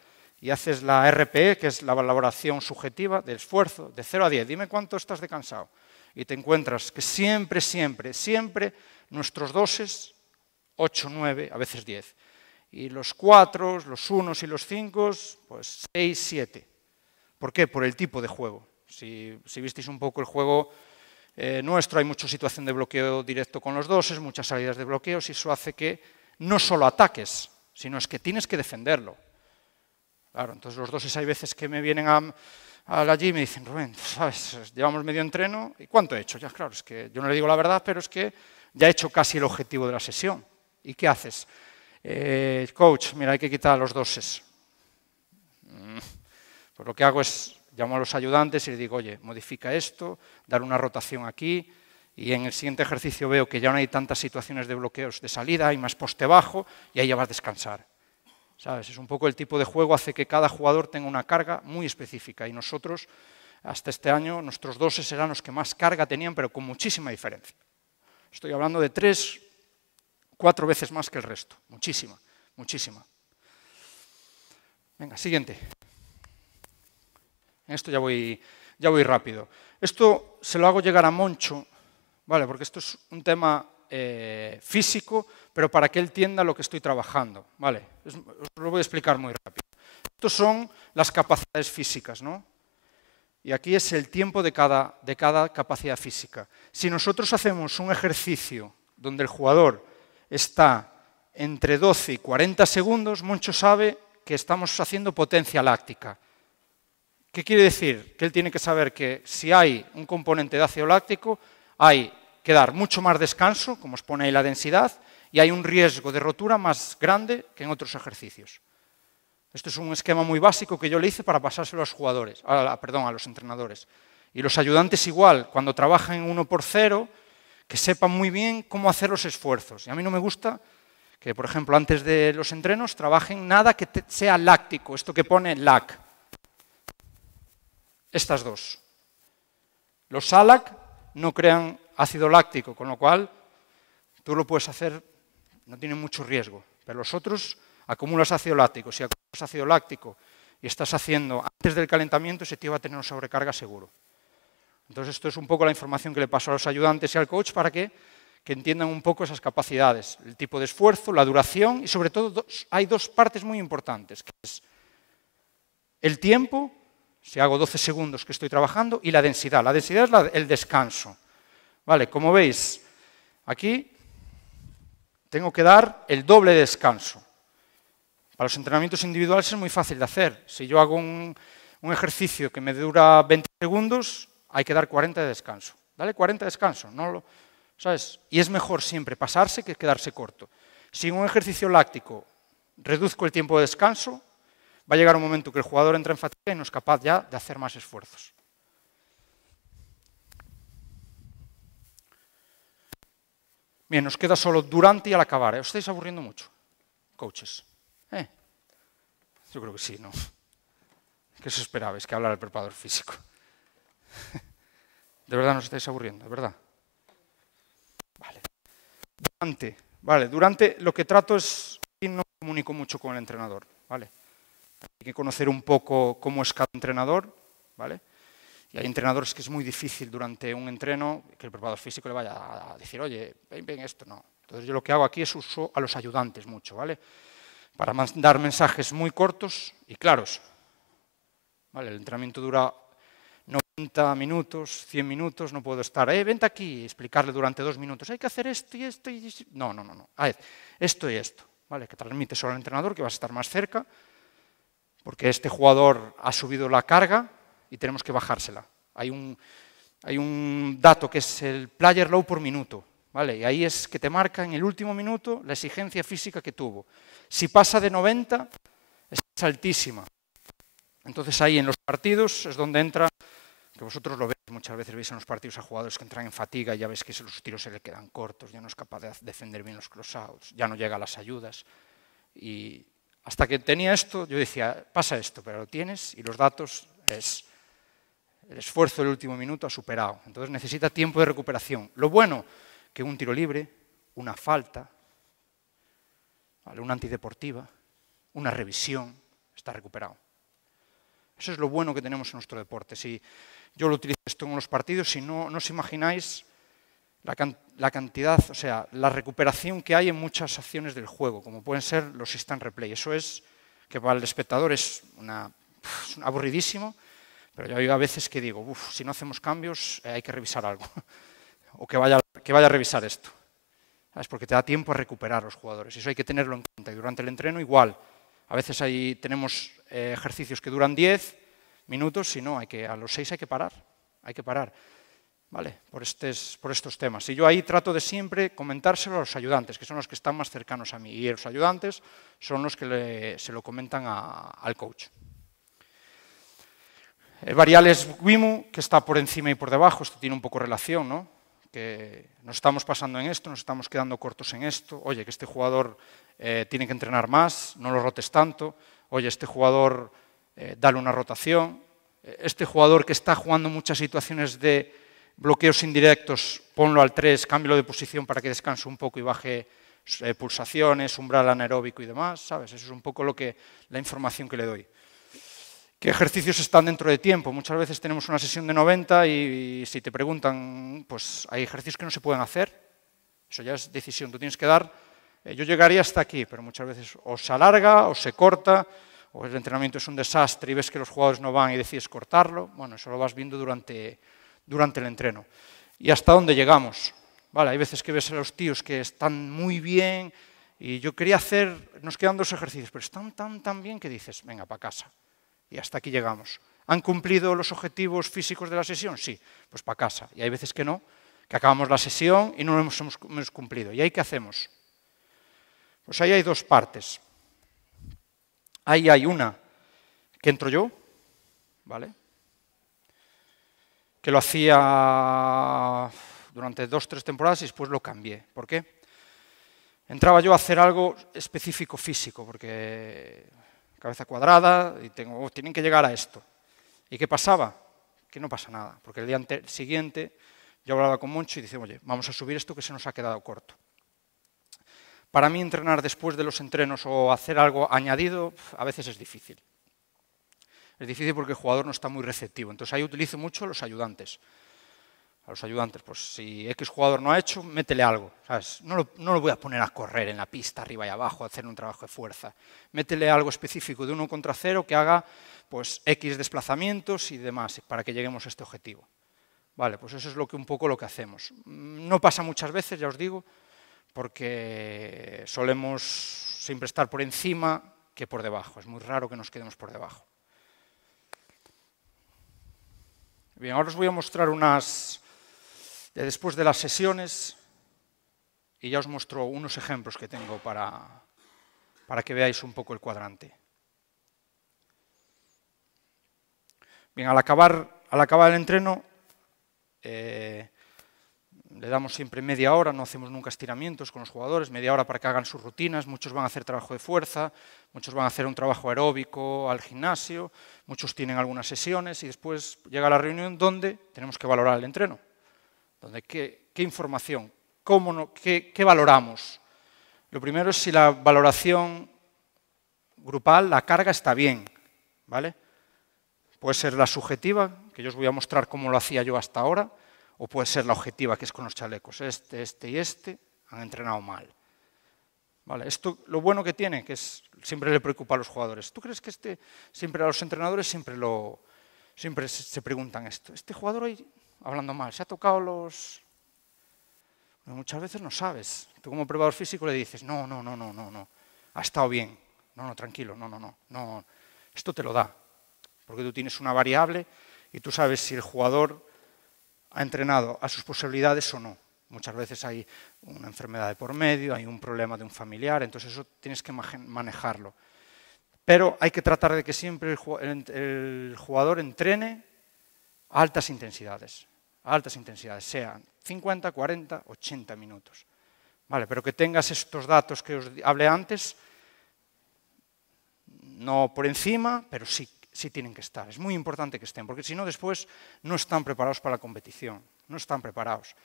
y haces la RPE, que es la valoración subjetiva del esfuerzo, de 0 a 10. Dime cuánto estás de cansado. Y te encuentras que siempre, siempre, siempre nuestros doses, 8, 9, a veces 10. Y los 4, los 1 y los 5, pues 6, 7. ¿Por qué? Por el tipo de juego. Si visteis un poco el juego nuestro, hay mucha situación de bloqueo directo con los doses, muchas salidas de bloqueos, y eso hace que no solo ataques, sino es que tienes que defenderlo. Claro, entonces los doses hay veces que me vienen a la gym y me dicen, Rubén, ¿sabes? Llevamos medio entreno, ¿y cuánto he hecho? Ya, claro, es que yo no le digo la verdad, pero es que ya he hecho casi el objetivo de la sesión. ¿Y qué haces? Coach, mira, hay que quitar los doses. Pues lo que hago es, llamo a los ayudantes y les digo, oye, modifica esto, dar una rotación aquí, y en el siguiente ejercicio veo que ya no hay tantas situaciones de bloqueos de salida, hay más poste bajo, y ahí ya vas a descansar. ¿Sabes? Es un poco el tipo de juego, hace que cada jugador tenga una carga muy específica, y nosotros, hasta este año, nuestros doses eran los que más carga tenían, pero con muchísima diferencia. Estoy hablando de 3, 4 veces más que el resto. Muchísima, muchísima. Venga, siguiente. En esto ya voy rápido. Esto se lo hago llegar a Moncho, ¿vale? Porque esto es un tema físico, pero para que él entienda lo que estoy trabajando, ¿vale? Os lo voy a explicar muy rápido. Estos son las capacidades físicas, ¿no? Y aquí es el tiempo de cada capacidad física. Si nosotros hacemos un ejercicio donde el jugador está entre 12 y 40 segundos, Moncho sabe que estamos haciendo potencia láctica. ¿Qué quiere decir? Que él tiene que saber que si hay un componente de ácido láctico, hay que dar mucho más descanso, como os pone ahí la densidad, y hay un riesgo de rotura más grande que en otros ejercicios. Esto es un esquema muy básico que yo le hice para pasárselo a los jugadores, a los entrenadores. Y los ayudantes igual, cuando trabajan en 1x0, que sepan muy bien cómo hacer los esfuerzos. Y a mí no me gusta que, por ejemplo, antes de los entrenos trabajen nada que sea láctico, esto que pone LAC. Estas dos. Los ALAC no crean ácido láctico, con lo cual tú lo puedes hacer, no tiene mucho riesgo. Pero los otros acumulas ácido láctico. Si acumulas ácido láctico y estás haciendo antes del calentamiento, ese tío va a tener una sobrecarga seguro. Entonces esto es un poco la información que le paso a los ayudantes y al coach para que entiendan un poco esas capacidades, el tipo de esfuerzo, la duración y sobre todo hay dos partes muy importantes, que es el tiempo, si hago 12 segundos que estoy trabajando, y la densidad. La densidad es el descanso. Vale, como veis, aquí tengo que dar el doble de descanso. Para los entrenamientos individuales es muy fácil de hacer. Si yo hago un ejercicio que me dura 20 segundos, hay que dar 40 de descanso. Dale 40 de descanso, ¿sabes? Y es mejor siempre pasarse que quedarse corto. Si en un ejercicio láctico reduzco el tiempo de descanso, va a llegar un momento que el jugador entra en fatiga y no es capaz ya de hacer más esfuerzos. Bien, nos queda solo durante y al acabar. ¿Os estáis aburriendo mucho, coaches? Yo creo que sí, ¿no? ¿Qué os esperabais? Que hablara el preparador físico. De verdad nos estáis aburriendo, de verdad. Vale. Durante lo que trato es, no comunico mucho con el entrenador, ¿vale? Hay que conocer un poco cómo es cada entrenador, ¿vale? Y hay entrenadores que es muy difícil durante un entreno que el preparador físico le vaya a decir, oye, ven esto, no. Entonces yo lo que hago aquí es uso a los ayudantes mucho, ¿vale? Para dar mensajes muy cortos y claros. ¿Vale? El entrenamiento dura 90 minutos, 100 minutos, no puedo estar, vente aquí y explicarle durante 2 minutos, hay que hacer esto y esto y esto. No. A ver, esto y esto, ¿vale? Que transmite solo al entrenador, que vas a estar más cerca, porque este jugador ha subido la carga y tenemos que bajársela. Hay un dato que es el player low por minuto, ¿vale? Y ahí es que te marca en el último minuto la exigencia física que tuvo. Si pasa de 90, es altísima. Entonces ahí en los partidos es donde entra, que vosotros lo veis, muchas veces veis en los partidos a jugadores que entran en fatiga y ya ves que los tiros se le quedan cortos, ya no es capaz de defender bien los close-outs, ya no llega a las ayudas. Y hasta que tenía esto, yo decía, pasa esto, pero lo tienes y los datos es el esfuerzo del último minuto ha superado. Entonces necesita tiempo de recuperación. Lo bueno, que un tiro libre, una falta, ¿vale? Una antideportiva, una revisión, está recuperado. Eso es lo bueno que tenemos en nuestro deporte. Si yo lo utilizo esto en los partidos, si no os imagináis la cantidad, o sea, la recuperación que hay en muchas acciones del juego, como pueden ser los instant replay. Eso es que para el espectador es aburridísimo, pero yo hay a veces que digo, si no hacemos cambios hay que revisar algo, o que vaya a revisar esto. ¿Sabes? Porque te da tiempo a recuperar a los jugadores, eso hay que tenerlo en cuenta. Y durante el entreno igual, a veces tenemos ejercicios que duran 10 minutos, y no, a los 6 hay que parar, ¿vale? Por estos temas. Y yo ahí trato de siempre comentárselo a los ayudantes, que son los que están más cercanos a mí, y los ayudantes son los que se lo comentan al coach. El variales WIMU, que está por encima y por debajo, esto tiene un poco relación, ¿no? Que nos estamos pasando en esto, nos estamos quedando cortos en esto, oye, que este jugador tiene que entrenar más, no lo rotes tanto, oye, este jugador dale una rotación, este jugador que está jugando muchas situaciones de bloqueos indirectos, ponlo al 3, cámbialo de posición para que descanse un poco y baje pulsaciones, umbral anaeróbico y demás, ¿sabes? Eso es un poco la información que le doy. ¿Qué ejercicios están dentro de tiempo? Muchas veces tenemos una sesión de 90 y si te preguntan, pues hay ejercicios que no se pueden hacer. Eso ya es decisión, tú tienes que dar. Yo llegaría hasta aquí, pero muchas veces o se alarga o se corta, o el entrenamiento es un desastre y ves que los jugadores no van y decides cortarlo. Bueno, eso lo vas viendo durante el entreno. ¿Y hasta dónde llegamos? Vale, hay veces que ves a los tíos que están muy bien y yo quería nos quedan 2 ejercicios, pero están tan bien que dices, venga, para casa. Y hasta aquí llegamos. ¿Han cumplido los objetivos físicos de la sesión? Sí, pues para casa. Y hay veces que no, que acabamos la sesión y no lo hemos cumplido. ¿Y ahí qué hacemos? Pues ahí hay 2 partes. Ahí hay una que entro yo, ¿vale? Que lo hacía durante 2 o 3 temporadas y después lo cambié. ¿Por qué? Entraba yo a hacer algo específico físico, porque cabeza cuadrada y tienen que llegar a esto. ¿Y qué pasaba? Que no pasa nada, porque el día siguiente yo hablaba con Moncho y decía, oye, vamos a subir esto que se nos ha quedado corto. Para mí entrenar después de los entrenos o hacer algo añadido a veces es difícil. Es difícil porque el jugador no está muy receptivo, entonces ahí utilizo mucho los ayudantes. A los ayudantes, pues si X jugador no ha hecho, métele algo, ¿sabes? No lo voy a poner a correr en la pista, arriba y abajo, a hacer un trabajo de fuerza. Métele algo específico de 1 contra 0 que haga pues X desplazamientos y demás para que lleguemos a este objetivo. Vale, pues eso es un poco lo que hacemos. No pasa muchas veces, ya os digo, porque solemos siempre estar por encima que por debajo. Es muy raro que nos quedemos por debajo. Bien, ahora os voy a mostrar unas después de las sesiones y ya os muestro unos ejemplos que tengo para que veáis un poco el cuadrante. Bien, al acabar el entreno le damos siempre media hora, no hacemos nunca estiramientos con los jugadores, media hora para que hagan sus rutinas, muchos van a hacer trabajo de fuerza, muchos van a hacer un trabajo aeróbico al gimnasio, muchos tienen algunas sesiones y después llega la reunión donde tenemos que valorar el entreno, donde qué información, qué valoramos. Lo primero es si la valoración grupal, la carga está bien, ¿vale? Puede ser la subjetiva, que yo os voy a mostrar cómo lo hacía yo hasta ahora, o puede ser la objetiva, que es con los chalecos. Este y este han entrenado mal. ¿Vale? Esto, lo bueno que tiene, que es, siempre le preocupa a los jugadores. ¿Tú crees que siempre a los entrenadores siempre se preguntan esto? Este jugador hoy, hablando mal, se ha tocado los... Muchas veces no sabes. Tú como preparador físico le dices, no, ha estado bien. No, tranquilo, no. Esto te lo da, porque tú tienes una variable y tú sabes si el jugador ha entrenado a sus posibilidades o no. Muchas veces hay una enfermedad de por medio, hay un problema de un familiar, entonces eso tienes que manejarlo. Pero hay que tratar de que siempre el jugador entrene a altas intensidades, sean 50, 40, 80 minutos. Vale, pero que tengas estos datos que os hablé antes, no por encima, pero sí tienen que estar. Es muy importante que estén, porque si no después no están preparados para la competición, no están preparados.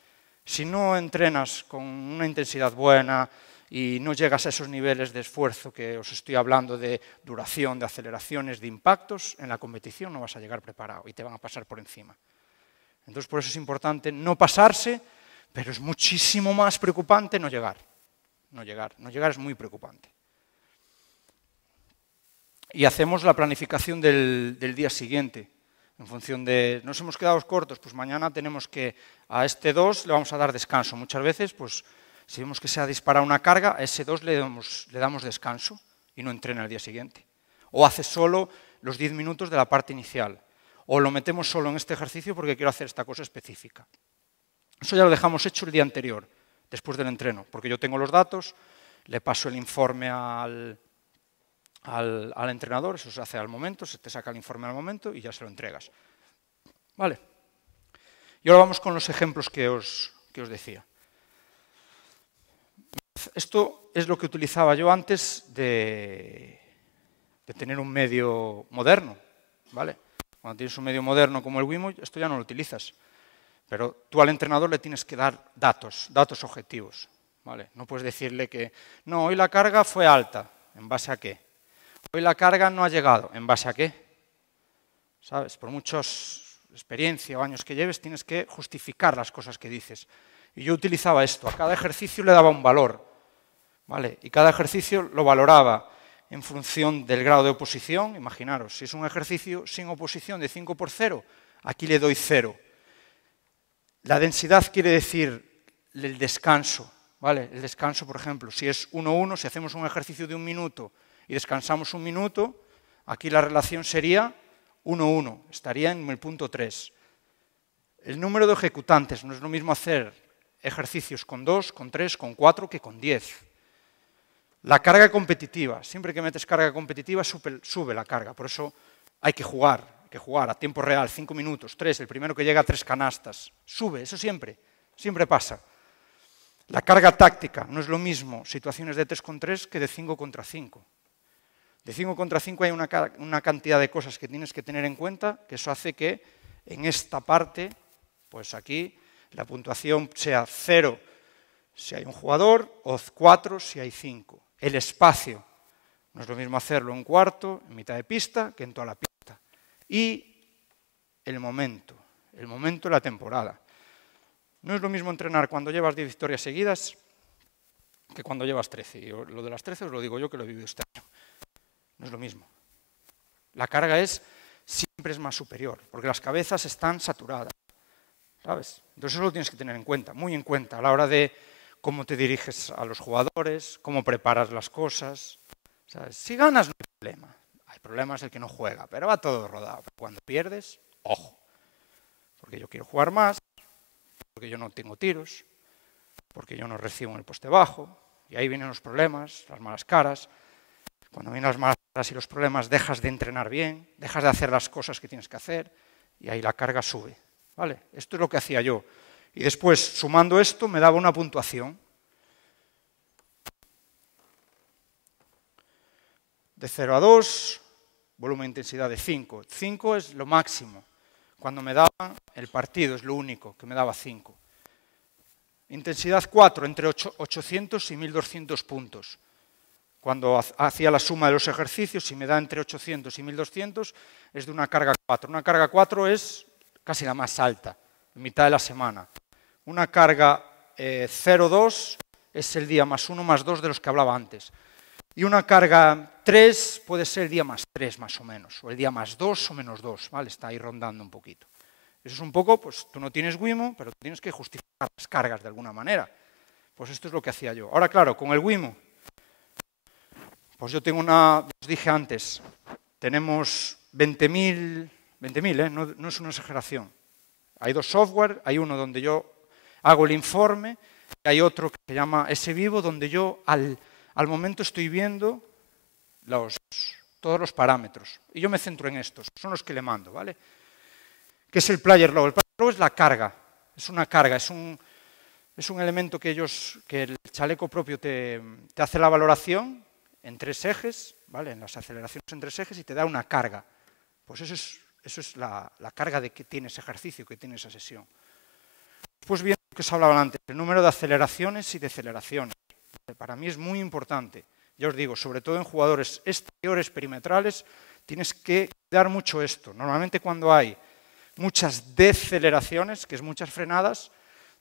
Si no entrenas con una intensidad buena y no llegas a esos niveles de esfuerzo que os estoy hablando de duración, de aceleraciones, de impactos, en la competición no vas a llegar preparado y te van a pasar por encima. Entonces por eso es importante no pasarse, pero es muchísimo más preocupante no llegar. No llegar es muy preocupante. Y hacemos la planificación del día siguiente, en función de, nos hemos quedado cortos, pues mañana tenemos que, a este 2 le vamos a dar descanso. Muchas veces, pues si vemos que se ha disparado una carga, a ese 2 le damos descanso y no entrena el día siguiente. O hace solo los 10 minutos de la parte inicial. O lo metemos solo en este ejercicio porque quiero hacer esta cosa específica. Eso ya lo dejamos hecho el día anterior, después del entreno, porque yo tengo los datos, le paso el informe al entrenador, eso se hace al momento, se te saca el informe al momento y ya se lo entregas. Vale. Y ahora vamos con los ejemplos que os decía. Esto es lo que utilizaba yo antes de tener un medio moderno, ¿vale? Cuando tienes un medio moderno como el Wimo, esto ya no lo utilizas. Pero tú al entrenador le tienes que dar datos objetivos, ¿vale? No puedes decirle que, no, hoy la carga fue alta, ¿en base a qué? Hoy la carga no ha llegado, ¿en base a qué? ¿Sabes? Por muchos experiencia o años que lleves, tienes que justificar las cosas que dices. Y yo utilizaba esto, a cada ejercicio le daba un valor, ¿vale? Y cada ejercicio lo valoraba en función del grado de oposición. Imaginaros, si es un ejercicio sin oposición de 5 por 0, aquí le doy 0. La densidad quiere decir el descanso, ¿vale? El descanso, por ejemplo, si es 1-1, si hacemos un ejercicio de 1 minuto y descansamos 1 minuto, aquí la relación sería 1-1, estaría en el punto 3. El número de ejecutantes, no es lo mismo hacer ejercicios con 2, con 3, con 4 que con 10. La carga competitiva, siempre que metes carga competitiva sube la carga, por eso hay que jugar a tiempo real, 5 minutos, 3, el primero que llega a 3 canastas, sube, eso siempre pasa. La carga táctica, no es lo mismo situaciones de 3 contra 3 que de 5 contra 5. De 5 contra 5 hay una cantidad de cosas que tienes que tener en cuenta, que eso hace que en esta parte, pues aquí, la puntuación sea 0 si hay un jugador o 4 si hay 5. El espacio, no es lo mismo hacerlo en cuarto, en mitad de pista, que en toda la pista. Y el momento de la temporada. No es lo mismo entrenar cuando llevas 10 victorias seguidas que cuando llevas 13. Y lo de las 13 os lo digo yo que lo he vivido este año. No es lo mismo. La carga siempre es más superior, porque las cabezas están saturadas, ¿sabes? Entonces eso lo tienes que tener en cuenta, muy en cuenta, a la hora de cómo te diriges a los jugadores, cómo preparas las cosas, ¿sabes? Si ganas no hay problema. Hay problemas el que no juega, pero va todo rodado. Pero cuando pierdes, ojo, porque yo quiero jugar más, porque yo no tengo tiros, porque yo no recibo en el poste bajo, y ahí vienen los problemas, las malas caras. Cuando vienen las malas caras y los problemas, dejas de entrenar bien, dejas de hacer las cosas que tienes que hacer, y ahí la carga sube, ¿vale? Esto es lo que hacía yo. Y después, sumando esto, me daba una puntuación. De 0 a 2, volumen e intensidad de 5. 5 es lo máximo. Cuando me daban el partido es lo único, que me daba 5. Intensidad 4, entre 800 y 1200 puntos. Cuando hacía la suma de los ejercicios, si me da entre 800 y 1200, es de una carga 4. Una carga 4 es casi la más alta, en mitad de la semana. Una carga 0,2 es el día más 1 más 2 de los que hablaba antes. Y una carga 3 puede ser el día más 3 más o menos, o el día más 2 o menos 2, ¿vale? Está ahí rondando un poquito. Eso es un poco, pues tú no tienes Wimo, pero tienes que justificar las cargas de alguna manera. Pues esto es lo que hacía yo. Ahora, claro, con el Wimo, pues yo tengo os dije antes, tenemos 20.000, no es una exageración. Hay 2 software, hay uno donde yo hago el informe, y hay otro que se llama SVivo, donde yo al momento estoy viendo todos los parámetros. Y yo me centro en estos, son los que le mando, ¿vale? ¿Qué es el player load? El player load es la carga, es una carga, es un elemento que el chaleco propio te hace la valoración en 3 ejes, ¿vale? En las aceleraciones en 3 ejes y te da una carga. Pues eso es la carga de que tiene ese ejercicio, que tiene esa sesión. Después bien lo que se hablaba antes, el número de aceleraciones y deceleraciones. Para mí es muy importante. Ya os digo, sobre todo en jugadores exteriores, perimetrales, tienes que cuidar mucho esto. Normalmente cuando hay muchas deceleraciones, que es muchas frenadas,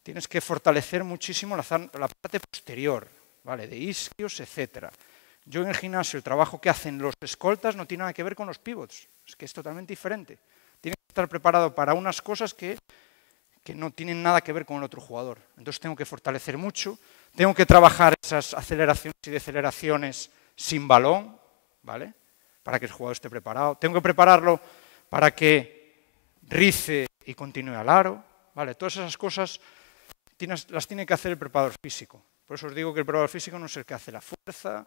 tienes que fortalecer muchísimo la parte posterior, ¿vale? De isquios, etcétera. Yo en el gimnasio, el trabajo que hacen los escoltas no tiene nada que ver con los pivots, es que es totalmente diferente. Tienes que estar preparado para unas cosas que no tienen nada que ver con el otro jugador. Entonces tengo que fortalecer mucho, tengo que trabajar esas aceleraciones y deceleraciones sin balón, ¿vale? Para que el jugador esté preparado. Tengo que prepararlo para que rice y continúe al aro, ¿vale? Todas esas cosas las tiene que hacer el preparador físico. Por eso os digo que el preparador físico no es el que hace la fuerza,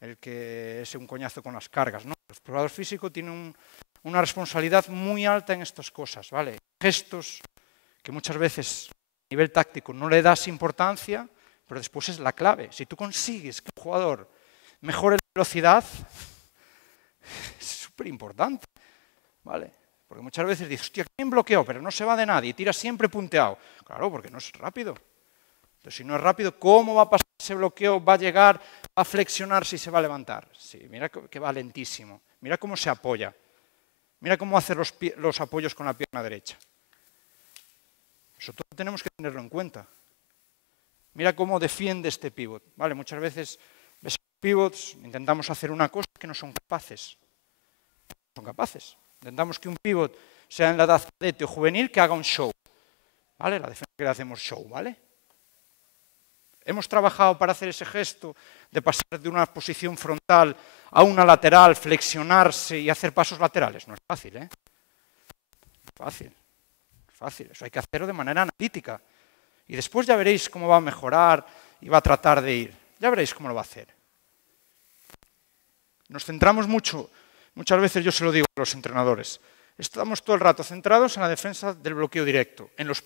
el que es un coñazo con las cargas, ¿no? El preparador físico tiene una responsabilidad muy alta en estas cosas, ¿vale? Gestos que muchas veces a nivel táctico no le das importancia, pero después es la clave. Si tú consigues que un jugador mejore la velocidad, es súper importante, ¿vale? Porque muchas veces dices, hostia, ¿quién bloqueó? Pero no se va de nadie y tira siempre punteado. Claro, porque no es rápido. Entonces, si no es rápido, ¿cómo va a pasar ese bloqueo? ¿Va a llegar a flexionarse y se va a levantar? Sí, mira que va lentísimo. Mira cómo se apoya. Mira cómo hace los apoyos con la pierna derecha. Eso todo tenemos que tenerlo en cuenta. Mira cómo defiende este pivot, ¿vale? Muchas veces ves pivots, intentamos hacer una cosa que no son capaces. No son capaces. Intentamos que un pivot sea en la edad cadete o juvenil que haga un show, ¿vale? La defensa que le hacemos show, ¿vale? Hemos trabajado para hacer ese gesto de pasar de una posición frontal a una lateral, flexionarse y hacer pasos laterales. No es fácil, ¿eh? No es fácil. Fácil, eso hay que hacerlo de manera analítica. Y después ya veréis cómo va a mejorar y va a tratar de ir. Ya veréis cómo lo va a hacer. Nos centramos mucho, muchas veces yo se lo digo a los entrenadores, estamos todo el rato centrados en la defensa del bloqueo directo, en los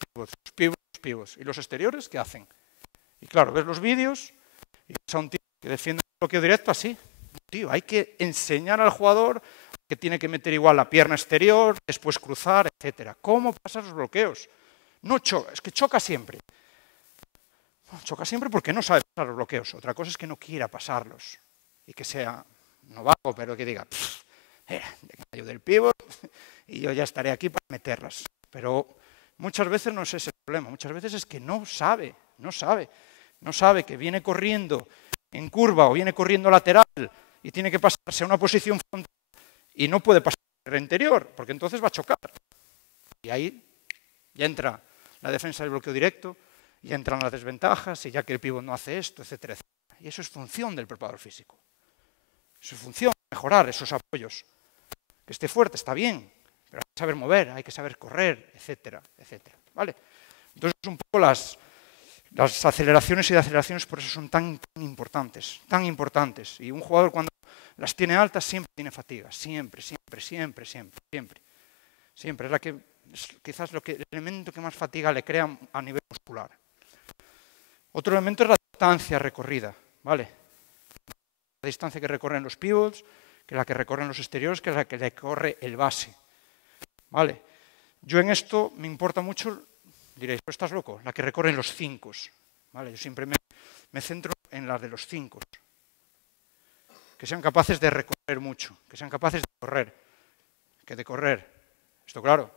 pivots. ¿Y los exteriores qué hacen? Y claro, ves los vídeos y ves a un tío que defiende el bloqueo directo así. Tío, hay que enseñar al jugador que tiene que meter igual la pierna exterior, después cruzar, etcétera. ¿Cómo pasar los bloqueos? No choca, es que choca siempre. No, choca siempre porque no sabe pasar los bloqueos. Otra cosa es que no quiera pasarlos y que sea novato, pero que diga, yo del pívot y yo ya estaré aquí para meterlas. Pero muchas veces no es ese el problema, muchas veces es que no sabe que viene corriendo en curva o viene corriendo lateral y tiene que pasarse a una posición frontal y no puede pasar al interior, porque entonces va a chocar. Y ahí ya entra la defensa del bloqueo directo, ya entran las desventajas, y ya que el pívot no hace esto, etcétera, etcétera. Y eso es función del preparador físico. Eso es función, mejorar esos apoyos. Que esté fuerte, está bien, pero hay que saber mover, hay que saber correr, etcétera, etcétera. ¿Vale? Entonces, un poco las aceleraciones y deceleraciones por eso son tan importantes, tan importantes. Y un jugador cuando las tiene altas siempre tiene fatiga, siempre. Es la que Es quizás el elemento que más fatiga le crea a nivel muscular. Otro elemento es la distancia recorrida, ¿vale? La distancia que recorren los pivots, que la que recorren los exteriores, que es la que recorre el base, ¿vale? Yo en esto me importa mucho, diréis, ¿pero estás loco? La que recorren los 5, ¿vale? Yo siempre me centro en las de los 5. Que sean capaces de recorrer mucho, que sean capaces de correr, que de correr. Esto claro,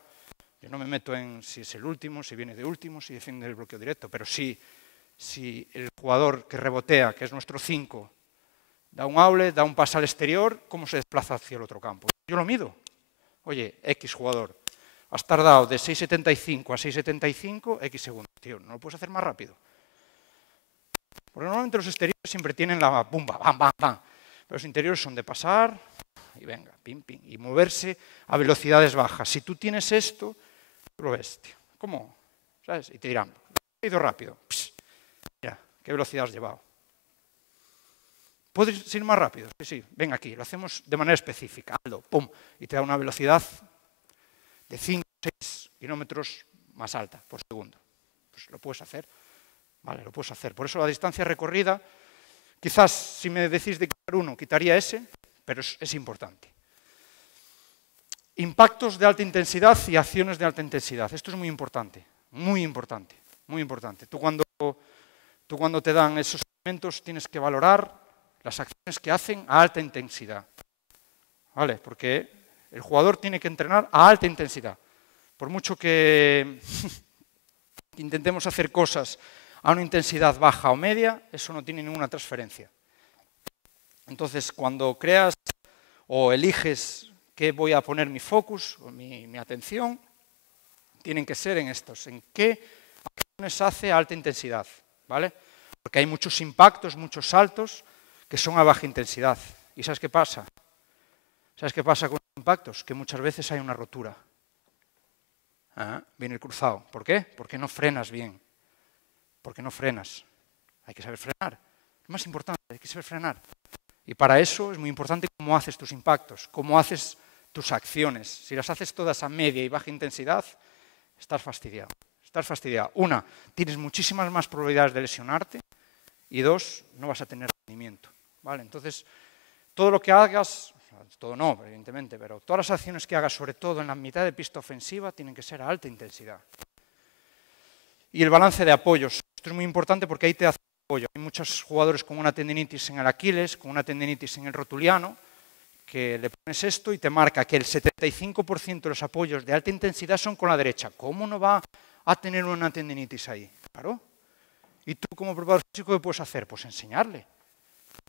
yo no me meto en si es el último, si viene de último, si defiende el bloqueo directo, pero si el jugador que rebotea, que es nuestro 5, da un outlet, da un pase al exterior, ¿cómo se desplaza hacia el otro campo? Yo lo mido. Oye, X jugador, has tardado de 6.75 a 6.75 X segundos. Tío, ¿no lo puedes hacer más rápido? Porque normalmente los exteriores siempre tienen la bumba, bam, bam, bam. Pero los interiores son de pasar y venga, pim, pim, y moverse a velocidades bajas. Si tú tienes esto, tú lo ves, tío. ¿Cómo? ¿Sabes? Y te dirán, he ido rápido. Pss, ya, ¿qué velocidad has llevado? ¿Puedes ir más rápido? Sí, sí, ven aquí, lo hacemos de manera específica. Hazlo, pum, y te da una velocidad de 5 o 6 kilómetros más alta por segundo. Pues lo puedes hacer, vale, lo puedes hacer. Por eso la distancia recorrida, quizás si me decís de quitar uno, quitaría ese, pero es importante. Impactos de alta intensidad y acciones de alta intensidad. Esto es muy importante, muy importante, muy importante. Tú cuando te dan esos elementos tienes que valorar las acciones que hacen a alta intensidad, ¿vale? Porque el jugador tiene que entrenar a alta intensidad. Por mucho que intentemos hacer cosas a una intensidad baja o media, eso no tiene ninguna transferencia. Entonces, cuando creas o eliges qué voy a poner mi focus o mi atención, tienen que ser en estos, en qué acciones hace a alta intensidad, ¿vale? Porque hay muchos impactos, muchos saltos que son a baja intensidad. ¿Y sabes qué pasa? ¿Sabes qué pasa con los impactos? Que muchas veces hay una rotura. Viene el cruzado. ¿Por qué? Porque no frenas bien. Porque no frenas. Hay que saber frenar. Lo más importante, hay que saber frenar. Y para eso es muy importante cómo haces tus impactos, cómo haces tus acciones. Si las haces todas a media y baja intensidad, estás fastidiado. Estás fastidiado. Una, tienes muchísimas más probabilidades de lesionarte. Y dos, no vas a tener rendimiento. ¿Vale? Entonces, todo lo que hagas, todo no, evidentemente, pero todas las acciones que hagas, sobre todo en la mitad de pista ofensiva, tienen que ser a alta intensidad. Y el balance de apoyos. Esto es muy importante porque ahí te hace apoyo. Hay muchos jugadores con una tendinitis en el Aquiles, con una tendinitis en el rotuliano, que le pones esto y te marca que el 75% de los apoyos de alta intensidad son con la derecha. ¿Cómo no va a tener una tendinitis ahí? Claro. ¿Y tú como preparador físico qué puedes hacer? Pues enseñarle.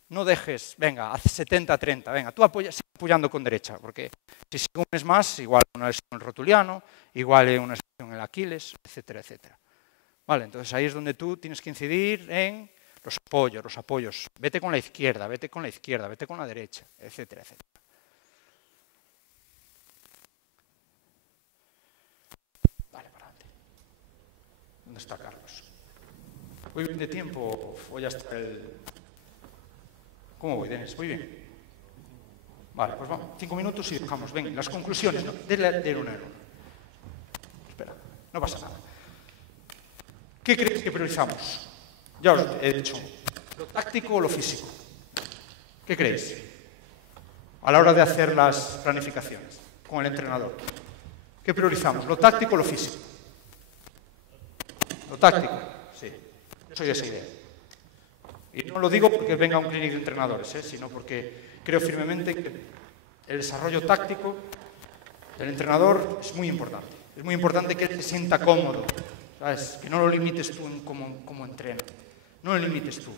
No dejes, venga, haz 70-30, venga, tú sigue apoyando con derecha, porque si unes más, igual una lesión en el rotuliano, igual una lesión en el Aquiles, etcétera, etcétera. Vale, entonces ahí es donde tú tienes que incidir en los apoyos. Vete con la izquierda, vete con la derecha, etcétera, etcétera. Vale, para adelante. ¿Dónde está Carlos? ¿Voy bien de tiempo o ya está el...? ¿Cómo voy, Denis? ¿Voy bien? Vale, pues vamos, 5 minutos y dejamos. Ven, las conclusiones, ¿no? De uno en uno. Espera, no pasa nada. ¿Qué creéis que priorizamos? Ya os he dicho, ¿lo táctico o lo físico? ¿Qué creéis? A la hora de hacer las planificaciones con el entrenador. ¿Qué priorizamos? ¿Lo táctico o lo físico? Lo táctico, sí. Yo soy de esa idea. Y no lo digo porque venga un clínico de entrenadores, sino porque creo firmemente que el desarrollo táctico del entrenador es muy importante. Es muy importante que él se sienta cómodo, ¿sabes? Que no lo limites tú en cómo entrena. No lo limites tú.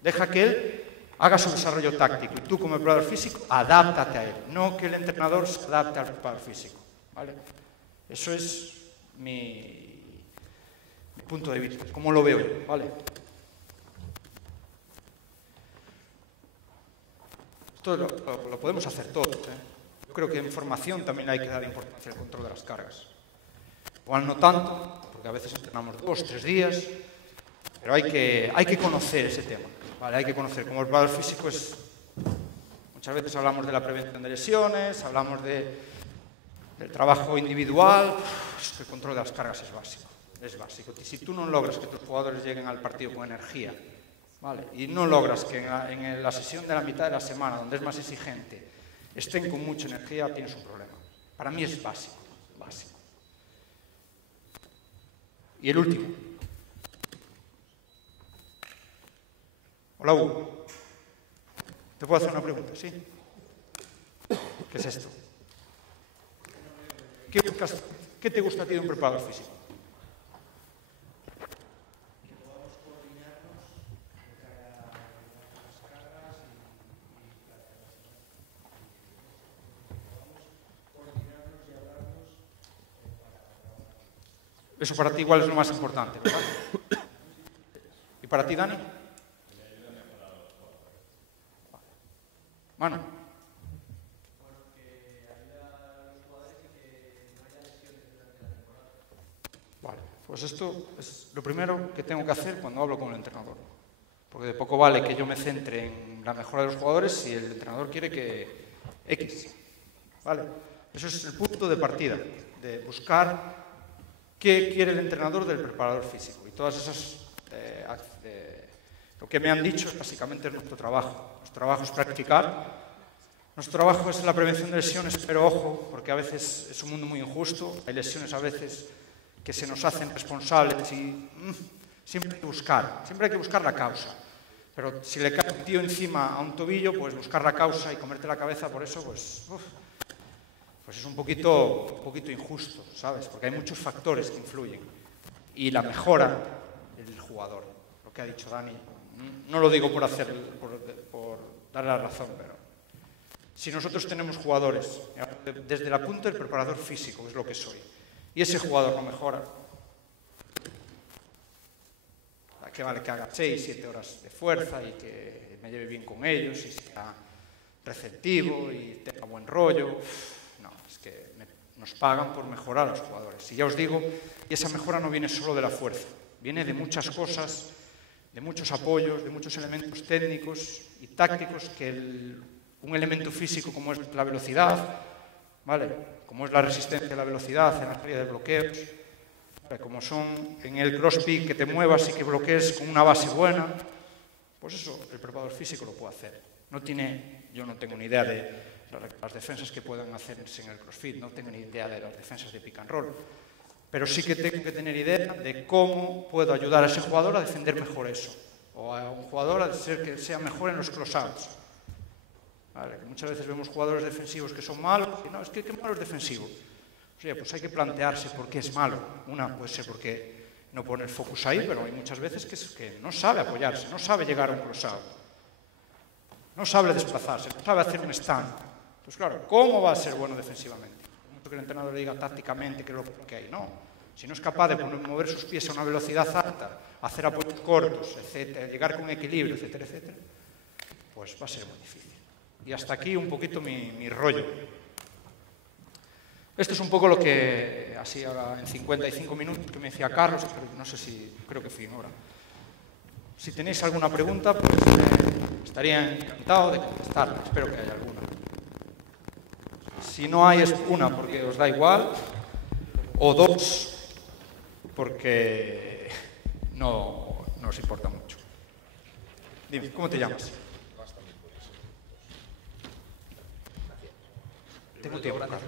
Deja que él haga su desarrollo táctico y tú como preparador físico, adáptate a él. No que el entrenador se adapte al preparador físico, ¿vale? Eso es mi punto de vista, como lo veo yo, ¿vale? Esto lo podemos hacer todos, Yo creo que en formación también hay que dar importancia al control de las cargas. Igual no tanto, porque a veces entrenamos 2 o 3 días, pero hay que conocer ese tema, ¿vale? Hay que conocer. Como el preparador físico muchas veces hablamos de la prevención de lesiones, hablamos de del trabajo individual, el control de las cargas es básico. Es básico. Si tú no logras que tus jugadores lleguen al partido con energía, ¿vale? Y no logras que en la sesión de la mitad de la semana, donde es más exigente, estén con mucha energía, tienes un problema. Para mí es básico, básico. Y el último. Hola, Hugo. ¿Te puedo hacer una pregunta? ¿Sí? ¿Qué es esto? ¿Qué te gusta a ti de un preparador físico? Eso para ti igual es lo más importante, ¿verdad? ¿Y para ti, Dani? Manu. Vale, pues esto es lo primero que tengo que hacer cuando hablo con el entrenador. Porque de poco vale que yo me centre en la mejora de los jugadores si el entrenador quiere que X. ¿Vale? Eso es el punto de partida, de buscar qué quiere el entrenador del preparador físico. Y todas esas... lo que me han dicho es básicamente nuestro trabajo. Nuestro trabajo es practicar. Nuestro trabajo es la prevención de lesiones, pero ojo, porque a veces es un mundo muy injusto. Hay lesiones a veces que se nos hacen responsables y siempre hay que buscar la causa. Pero si le cae un tío encima a un tobillo, pues buscar la causa y comerte la cabeza por eso, pues es un poquito injusto, ¿sabes? Porque hay muchos factores que influyen. Y la mejora del jugador, lo que ha dicho Dani, no lo digo por darle la razón, pero si nosotros tenemos jugadores, desde la punta del preparador físico, que es lo que soy, y ese jugador no mejora, que vale que haga 6, 7 horas de fuerza y que me lleve bien con ellos y sea receptivo y tenga buen rollo. No, es que nos pagan por mejorar a los jugadores. Y ya os digo, y esa mejora no viene solo de la fuerza, viene de muchas cosas, de muchos apoyos, de muchos elementos técnicos y tácticos que un elemento físico como es la velocidad, ¿vale? Como es la resistencia a la velocidad en la salida de bloqueos, ¿vale? Como son en el crossfit que te muevas y que bloquees con una base buena, pues eso el preparador físico lo puede hacer. Yo no tengo ni idea de las defensas que puedan hacerse en el crossfit, no tengo ni idea de las defensas de pick and roll, pero sí que tengo que tener idea de cómo puedo ayudar a ese jugador a defender mejor eso, o a un jugador a que sea mejor en los close-outs. Vale, que muchas veces vemos jugadores defensivos que son malos, y no, es que qué malo es defensivo. O sea, pues hay que plantearse por qué es malo. Una puede ser porque no pone el focus ahí, pero hay muchas veces que no sabe apoyarse, no sabe llegar a un close-out, no sabe desplazarse, no sabe hacer un stand. Pues claro, ¿cómo va a ser bueno defensivamente? Mucho que el entrenador le diga tácticamente que es lo que hay, no. Si no es capaz de mover sus pies a una velocidad alta, hacer apoyos cortos, etcétera, llegar con equilibrio, etcétera, etcétera, pues va a ser muy difícil. Y hasta aquí un poquito mi rollo. Esto es un poco lo que, así ahora en 55 minutos, que me decía Carlos, pero no sé si, creo que fui en hora. Si tenéis alguna pregunta, pues estaría encantado de contestarla, espero que haya alguna. Si no hay, es una, porque os da igual, o dos, porque no os importa mucho. Dime, ¿cómo te llamas? Tengo tiempo, Carlos.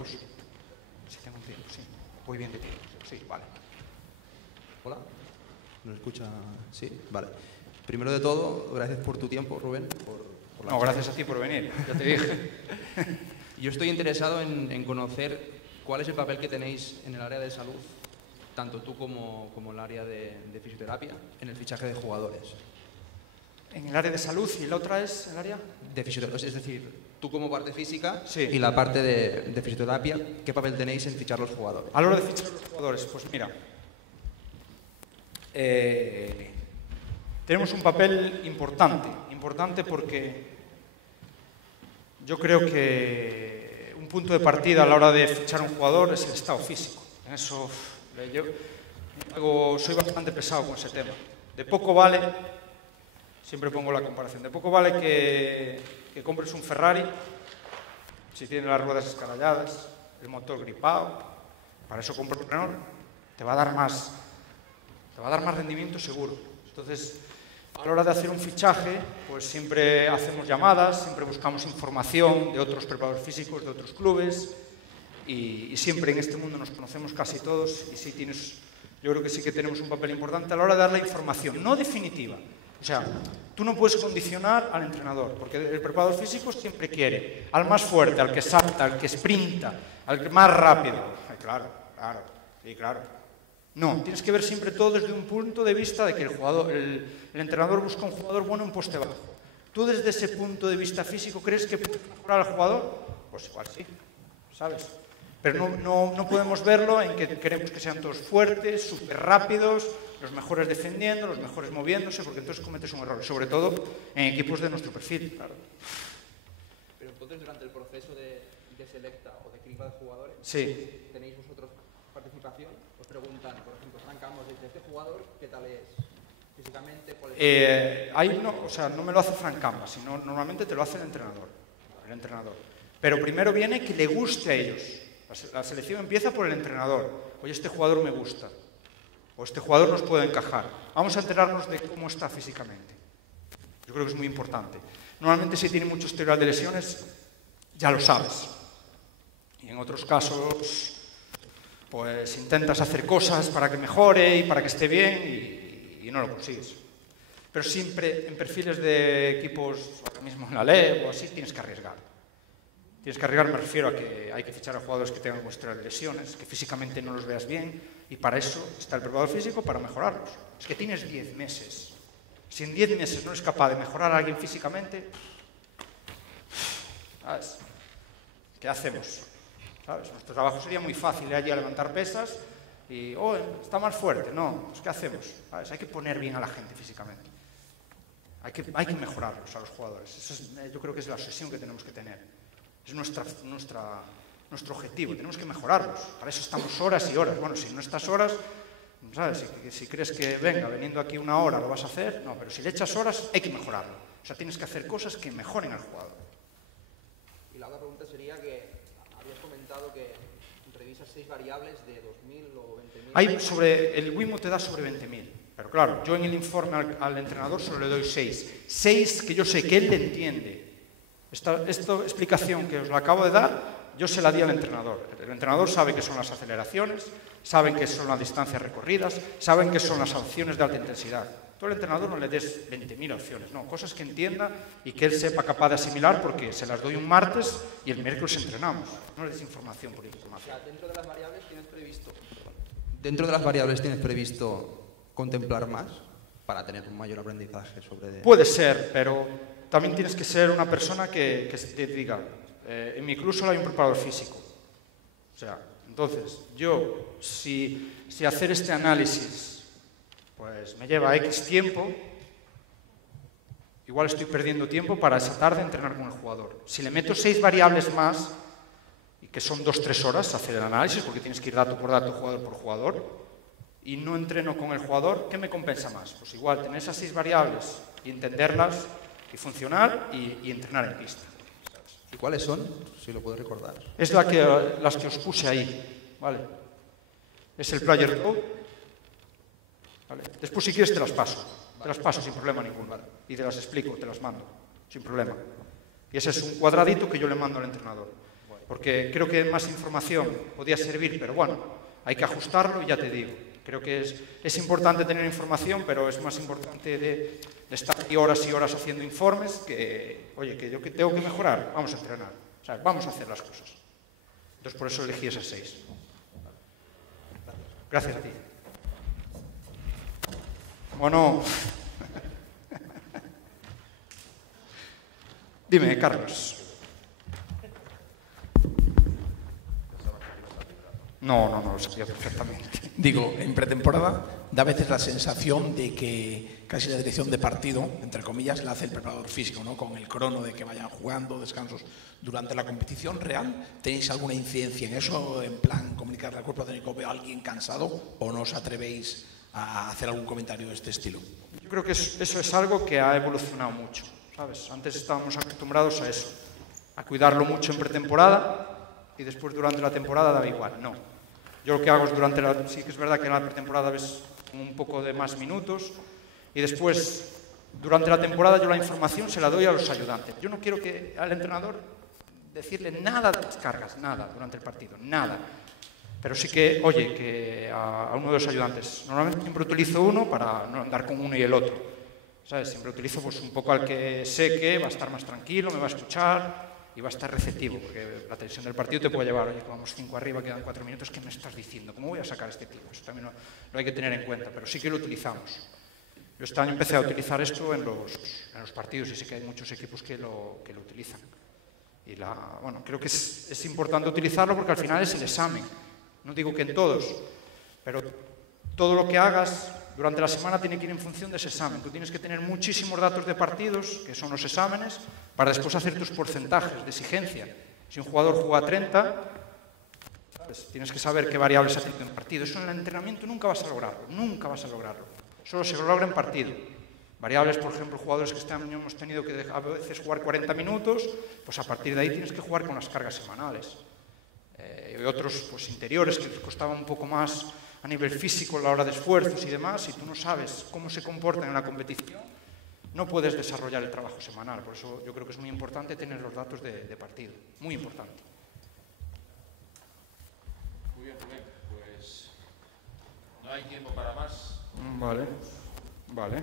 Sí, tengo tiempo, sí. Voy bien de tiempo. Sí, vale. Hola. ¿Nos escucha? Sí, vale. Primero de todo, gracias por tu tiempo, Rubén. No, gracias a ti por venir, ya te dije. Yo estoy interesado en conocer cuál es el papel que tenéis en el área de salud, tanto tú como el área de fisioterapia, en el fichaje de jugadores. En el área de salud y la otra es el área de fisioterapia, es decir, tú como parte física sí. Y la parte de fisioterapia, ¿qué papel tenéis en fichar los jugadores? A la hora de fichar los jugadores, pues mira, tenemos un papel importante porque yo creo que un punto de partida a la hora de fichar un jugador es el estado físico. En eso soy bastante pesado con ese tema. De poco vale, siempre pongo la comparación, de poco vale que compres un Ferrari si tiene las ruedas escaralladas, el motor gripado, para eso compra un Renault, te va a dar más rendimiento seguro. Entonces, a la hora de hacer un fichaje, pues siempre hacemos llamadas, siempre buscamos información de otros preparadores físicos, de otros clubes, y siempre en este mundo nos conocemos casi todos, y sí yo creo que sí que tenemos un papel importante a la hora de dar la información, no definitiva. O sea, tú no puedes condicionar al entrenador, porque el preparador físico siempre quiere al más fuerte, al que salta, al que sprinta, al más rápido. Claro. No, tienes que ver siempre todo desde un punto de vista de que el entrenador busca un jugador bueno en poste bajo. ¿Tú desde ese punto de vista físico crees que puedes mejorar al jugador? Pues igual sí, ¿sabes? Pero no podemos verlo en que queremos que sean todos fuertes, súper rápidos, los mejores defendiendo, los mejores moviéndose, porque entonces cometes un error, sobre todo en equipos de nuestro perfil, claro. Pero entonces durante el proceso de selecta o de criba de jugadores, sí. ¿tenéis vosotros participación? Os preguntan, por ejemplo, Frank Campos, dice, ¿este jugador qué tal es físicamente? Ahí no me lo hace Frank Campos, sino normalmente te lo hace el entrenador. Pero primero viene que le guste a ellos. La selección empieza por el entrenador. Oye, este jugador me gusta. O este jugador nos puede encajar. Vamos a enterarnos de cómo está físicamente. Yo creo que es muy importante. Normalmente si tiene mucho historial de lesiones, ya lo sabes. Y en otros casos, pues intentas hacer cosas para que mejore y para que esté bien y no lo consigues. Pero siempre en perfiles de equipos, ahora mismo en la LEB o así, tienes que arriesgar. Tienes que arriesgar, me refiero a que hay que fichar a jugadores que tengan muestra de lesiones, que físicamente no los veas bien, y para eso está el preparador físico, para mejorarlos. Es que tienes 10 meses. Si en 10 meses no eres capaz de mejorar a alguien físicamente, ¿sabes? ¿Qué hacemos? ¿Sabes? Nuestro trabajo sería muy fácil, ir allí a levantar pesas y, está más fuerte. No, pues ¿qué hacemos? ¿Sabes? Hay que poner bien a la gente físicamente. Hay que mejorarlos a los jugadores. Yo creo que es la obsesión que tenemos que tener. Es nuestro objetivo, tenemos que mejorarlos. Para eso estamos horas y horas. Bueno, si no estás horas, ¿sabes? Si crees que veniendo aquí una hora lo vas a hacer, no, pero si le echas horas hay que mejorarlo. O sea, tienes que hacer cosas que mejoren al jugador. Y la otra pregunta sería que habías comentado que revisas 6 variables de 2.000 o 20.000. El WIMO te da sobre 20.000. Pero claro, yo en el informe al entrenador solo le doy 6. 6 que yo sé que él le entiende. Esta explicación que os la acabo de dar, yo se la di al entrenador. El entrenador sabe qué son las aceleraciones, saben qué son las distancias recorridas, saben qué son las opciones de alta intensidad. Tú al entrenador no le des 20.000 opciones, no, cosas que entienda y que él sepa capaz de asimilar, porque se las doy un martes y el miércoles entrenamos. No le des información por información. O sea, dentro de las variables tienes previsto contemplar más para tener un mayor aprendizaje sobre... Puede ser, pero también tienes que ser una persona que te diga, en mi club solo hay un preparador físico. O sea, entonces, yo, si hacer este análisis pues me lleva X tiempo, igual estoy perdiendo tiempo para esa tarde entrenar con el jugador. Si le meto 6 variables más, y que son 2-3 horas hacer el análisis, porque tienes que ir dato por dato, jugador por jugador, y no entreno con el jugador, ¿qué me compensa más? Pues igual tener esas 6 variables y entenderlas, y funcionar y entrenar en pista. ¿Y cuáles son? Si lo puedes recordar. Es las que os puse ahí, ¿vale? Es el Player Code, ¿vale? Después si quieres te las paso sin problema ninguno, ¿vale? Y te las explico, te las mando, sin problema. Y ese es un cuadradito que yo le mando al entrenador, porque creo que más información podía servir, pero bueno, hay que ajustarlo y ya te digo. Creo que es importante tener información, pero es más importante de estar aquí horas y horas haciendo informes que, oye, que yo que tengo que mejorar, vamos a entrenar, o sea, vamos a hacer las cosas. Entonces, por eso elegí esas 6. Gracias a ti. Bueno, dime, Carlos. No, lo sabía perfectamente. Digo, en pretemporada da a veces la sensación de que casi la dirección de partido, entre comillas, la hace el preparador físico, ¿no? Con el crono de que vayan jugando, descansos durante la competición real. ¿Tenéis alguna incidencia en eso, en plan comunicarle al cuerpo técnico, veo a alguien cansado, o no os atrevéis a hacer algún comentario de este estilo? Yo creo que eso es algo que ha evolucionado mucho, ¿sabes? Antes estábamos acostumbrados a eso, a cuidarlo mucho en pretemporada, y después durante la temporada da igual. No. Yo lo que hago es sí que es verdad que en la pretemporada ves un poco de más minutos y después, durante la temporada, yo la información se la doy a los ayudantes. Yo no quiero que al entrenador decirle nada de las cargas, nada, durante el partido, nada. Pero sí que, oye, que a uno de los ayudantes, normalmente siempre utilizo uno para no andar con uno y el otro, ¿sabes? Siempre utilizo pues un poco al que sé que va a estar más tranquilo, me va a escuchar y va a estar receptivo, porque la tensión del partido te puede llevar, oye, vamos 5 arriba, quedan 4 minutos, ¿qué me estás diciendo? ¿Cómo voy a sacar a este tipo? Eso también lo hay que tener en cuenta, pero sí que lo utilizamos. Yo este año empecé a utilizar esto en los partidos y sé que hay muchos equipos que lo utilizan. Y bueno, creo que es importante utilizarlo porque al final es el examen. No digo que en todos, pero todo lo que hagas durante la semana tiene que ir en función de ese examen. Tú tienes que tener muchísimos datos de partidos, que son los exámenes, para después hacer tus porcentajes de exigencia. Si un jugador juega 30, pues tienes que saber qué variables ha tenido en partido. Eso en el entrenamiento nunca vas a lograrlo, nunca vas a lograrlo. Solo se logra en partido. Variables, por ejemplo, jugadores que este año hemos tenido que a veces jugar 40 minutos, pues a partir de ahí tienes que jugar con las cargas semanales. Y otros pues, interiores que les costaba un poco más a nivel físico a la hora de esfuerzos y demás, si tú no sabes cómo se comportan en la competición, no puedes desarrollar el trabajo semanal. Por eso yo creo que es muy importante tener los datos de partido, muy importante. Muy bien, pues no hay tiempo para más. Vale.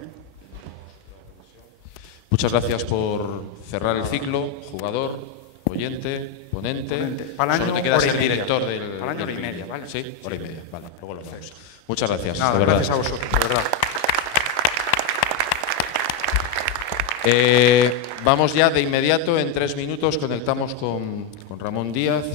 Muchas gracias por cerrar el ciclo, jugador, oyente, ponente. Para el año, solo te queda ser hora y director media. del... Para el año, hora y media, ¿vale? Sí, hora y media, vale, luego lo vemos. Muchas gracias, Nada, de verdad. gracias a vosotros, de verdad. Vamos ya de inmediato, en 3 minutos conectamos con Ramón Díaz.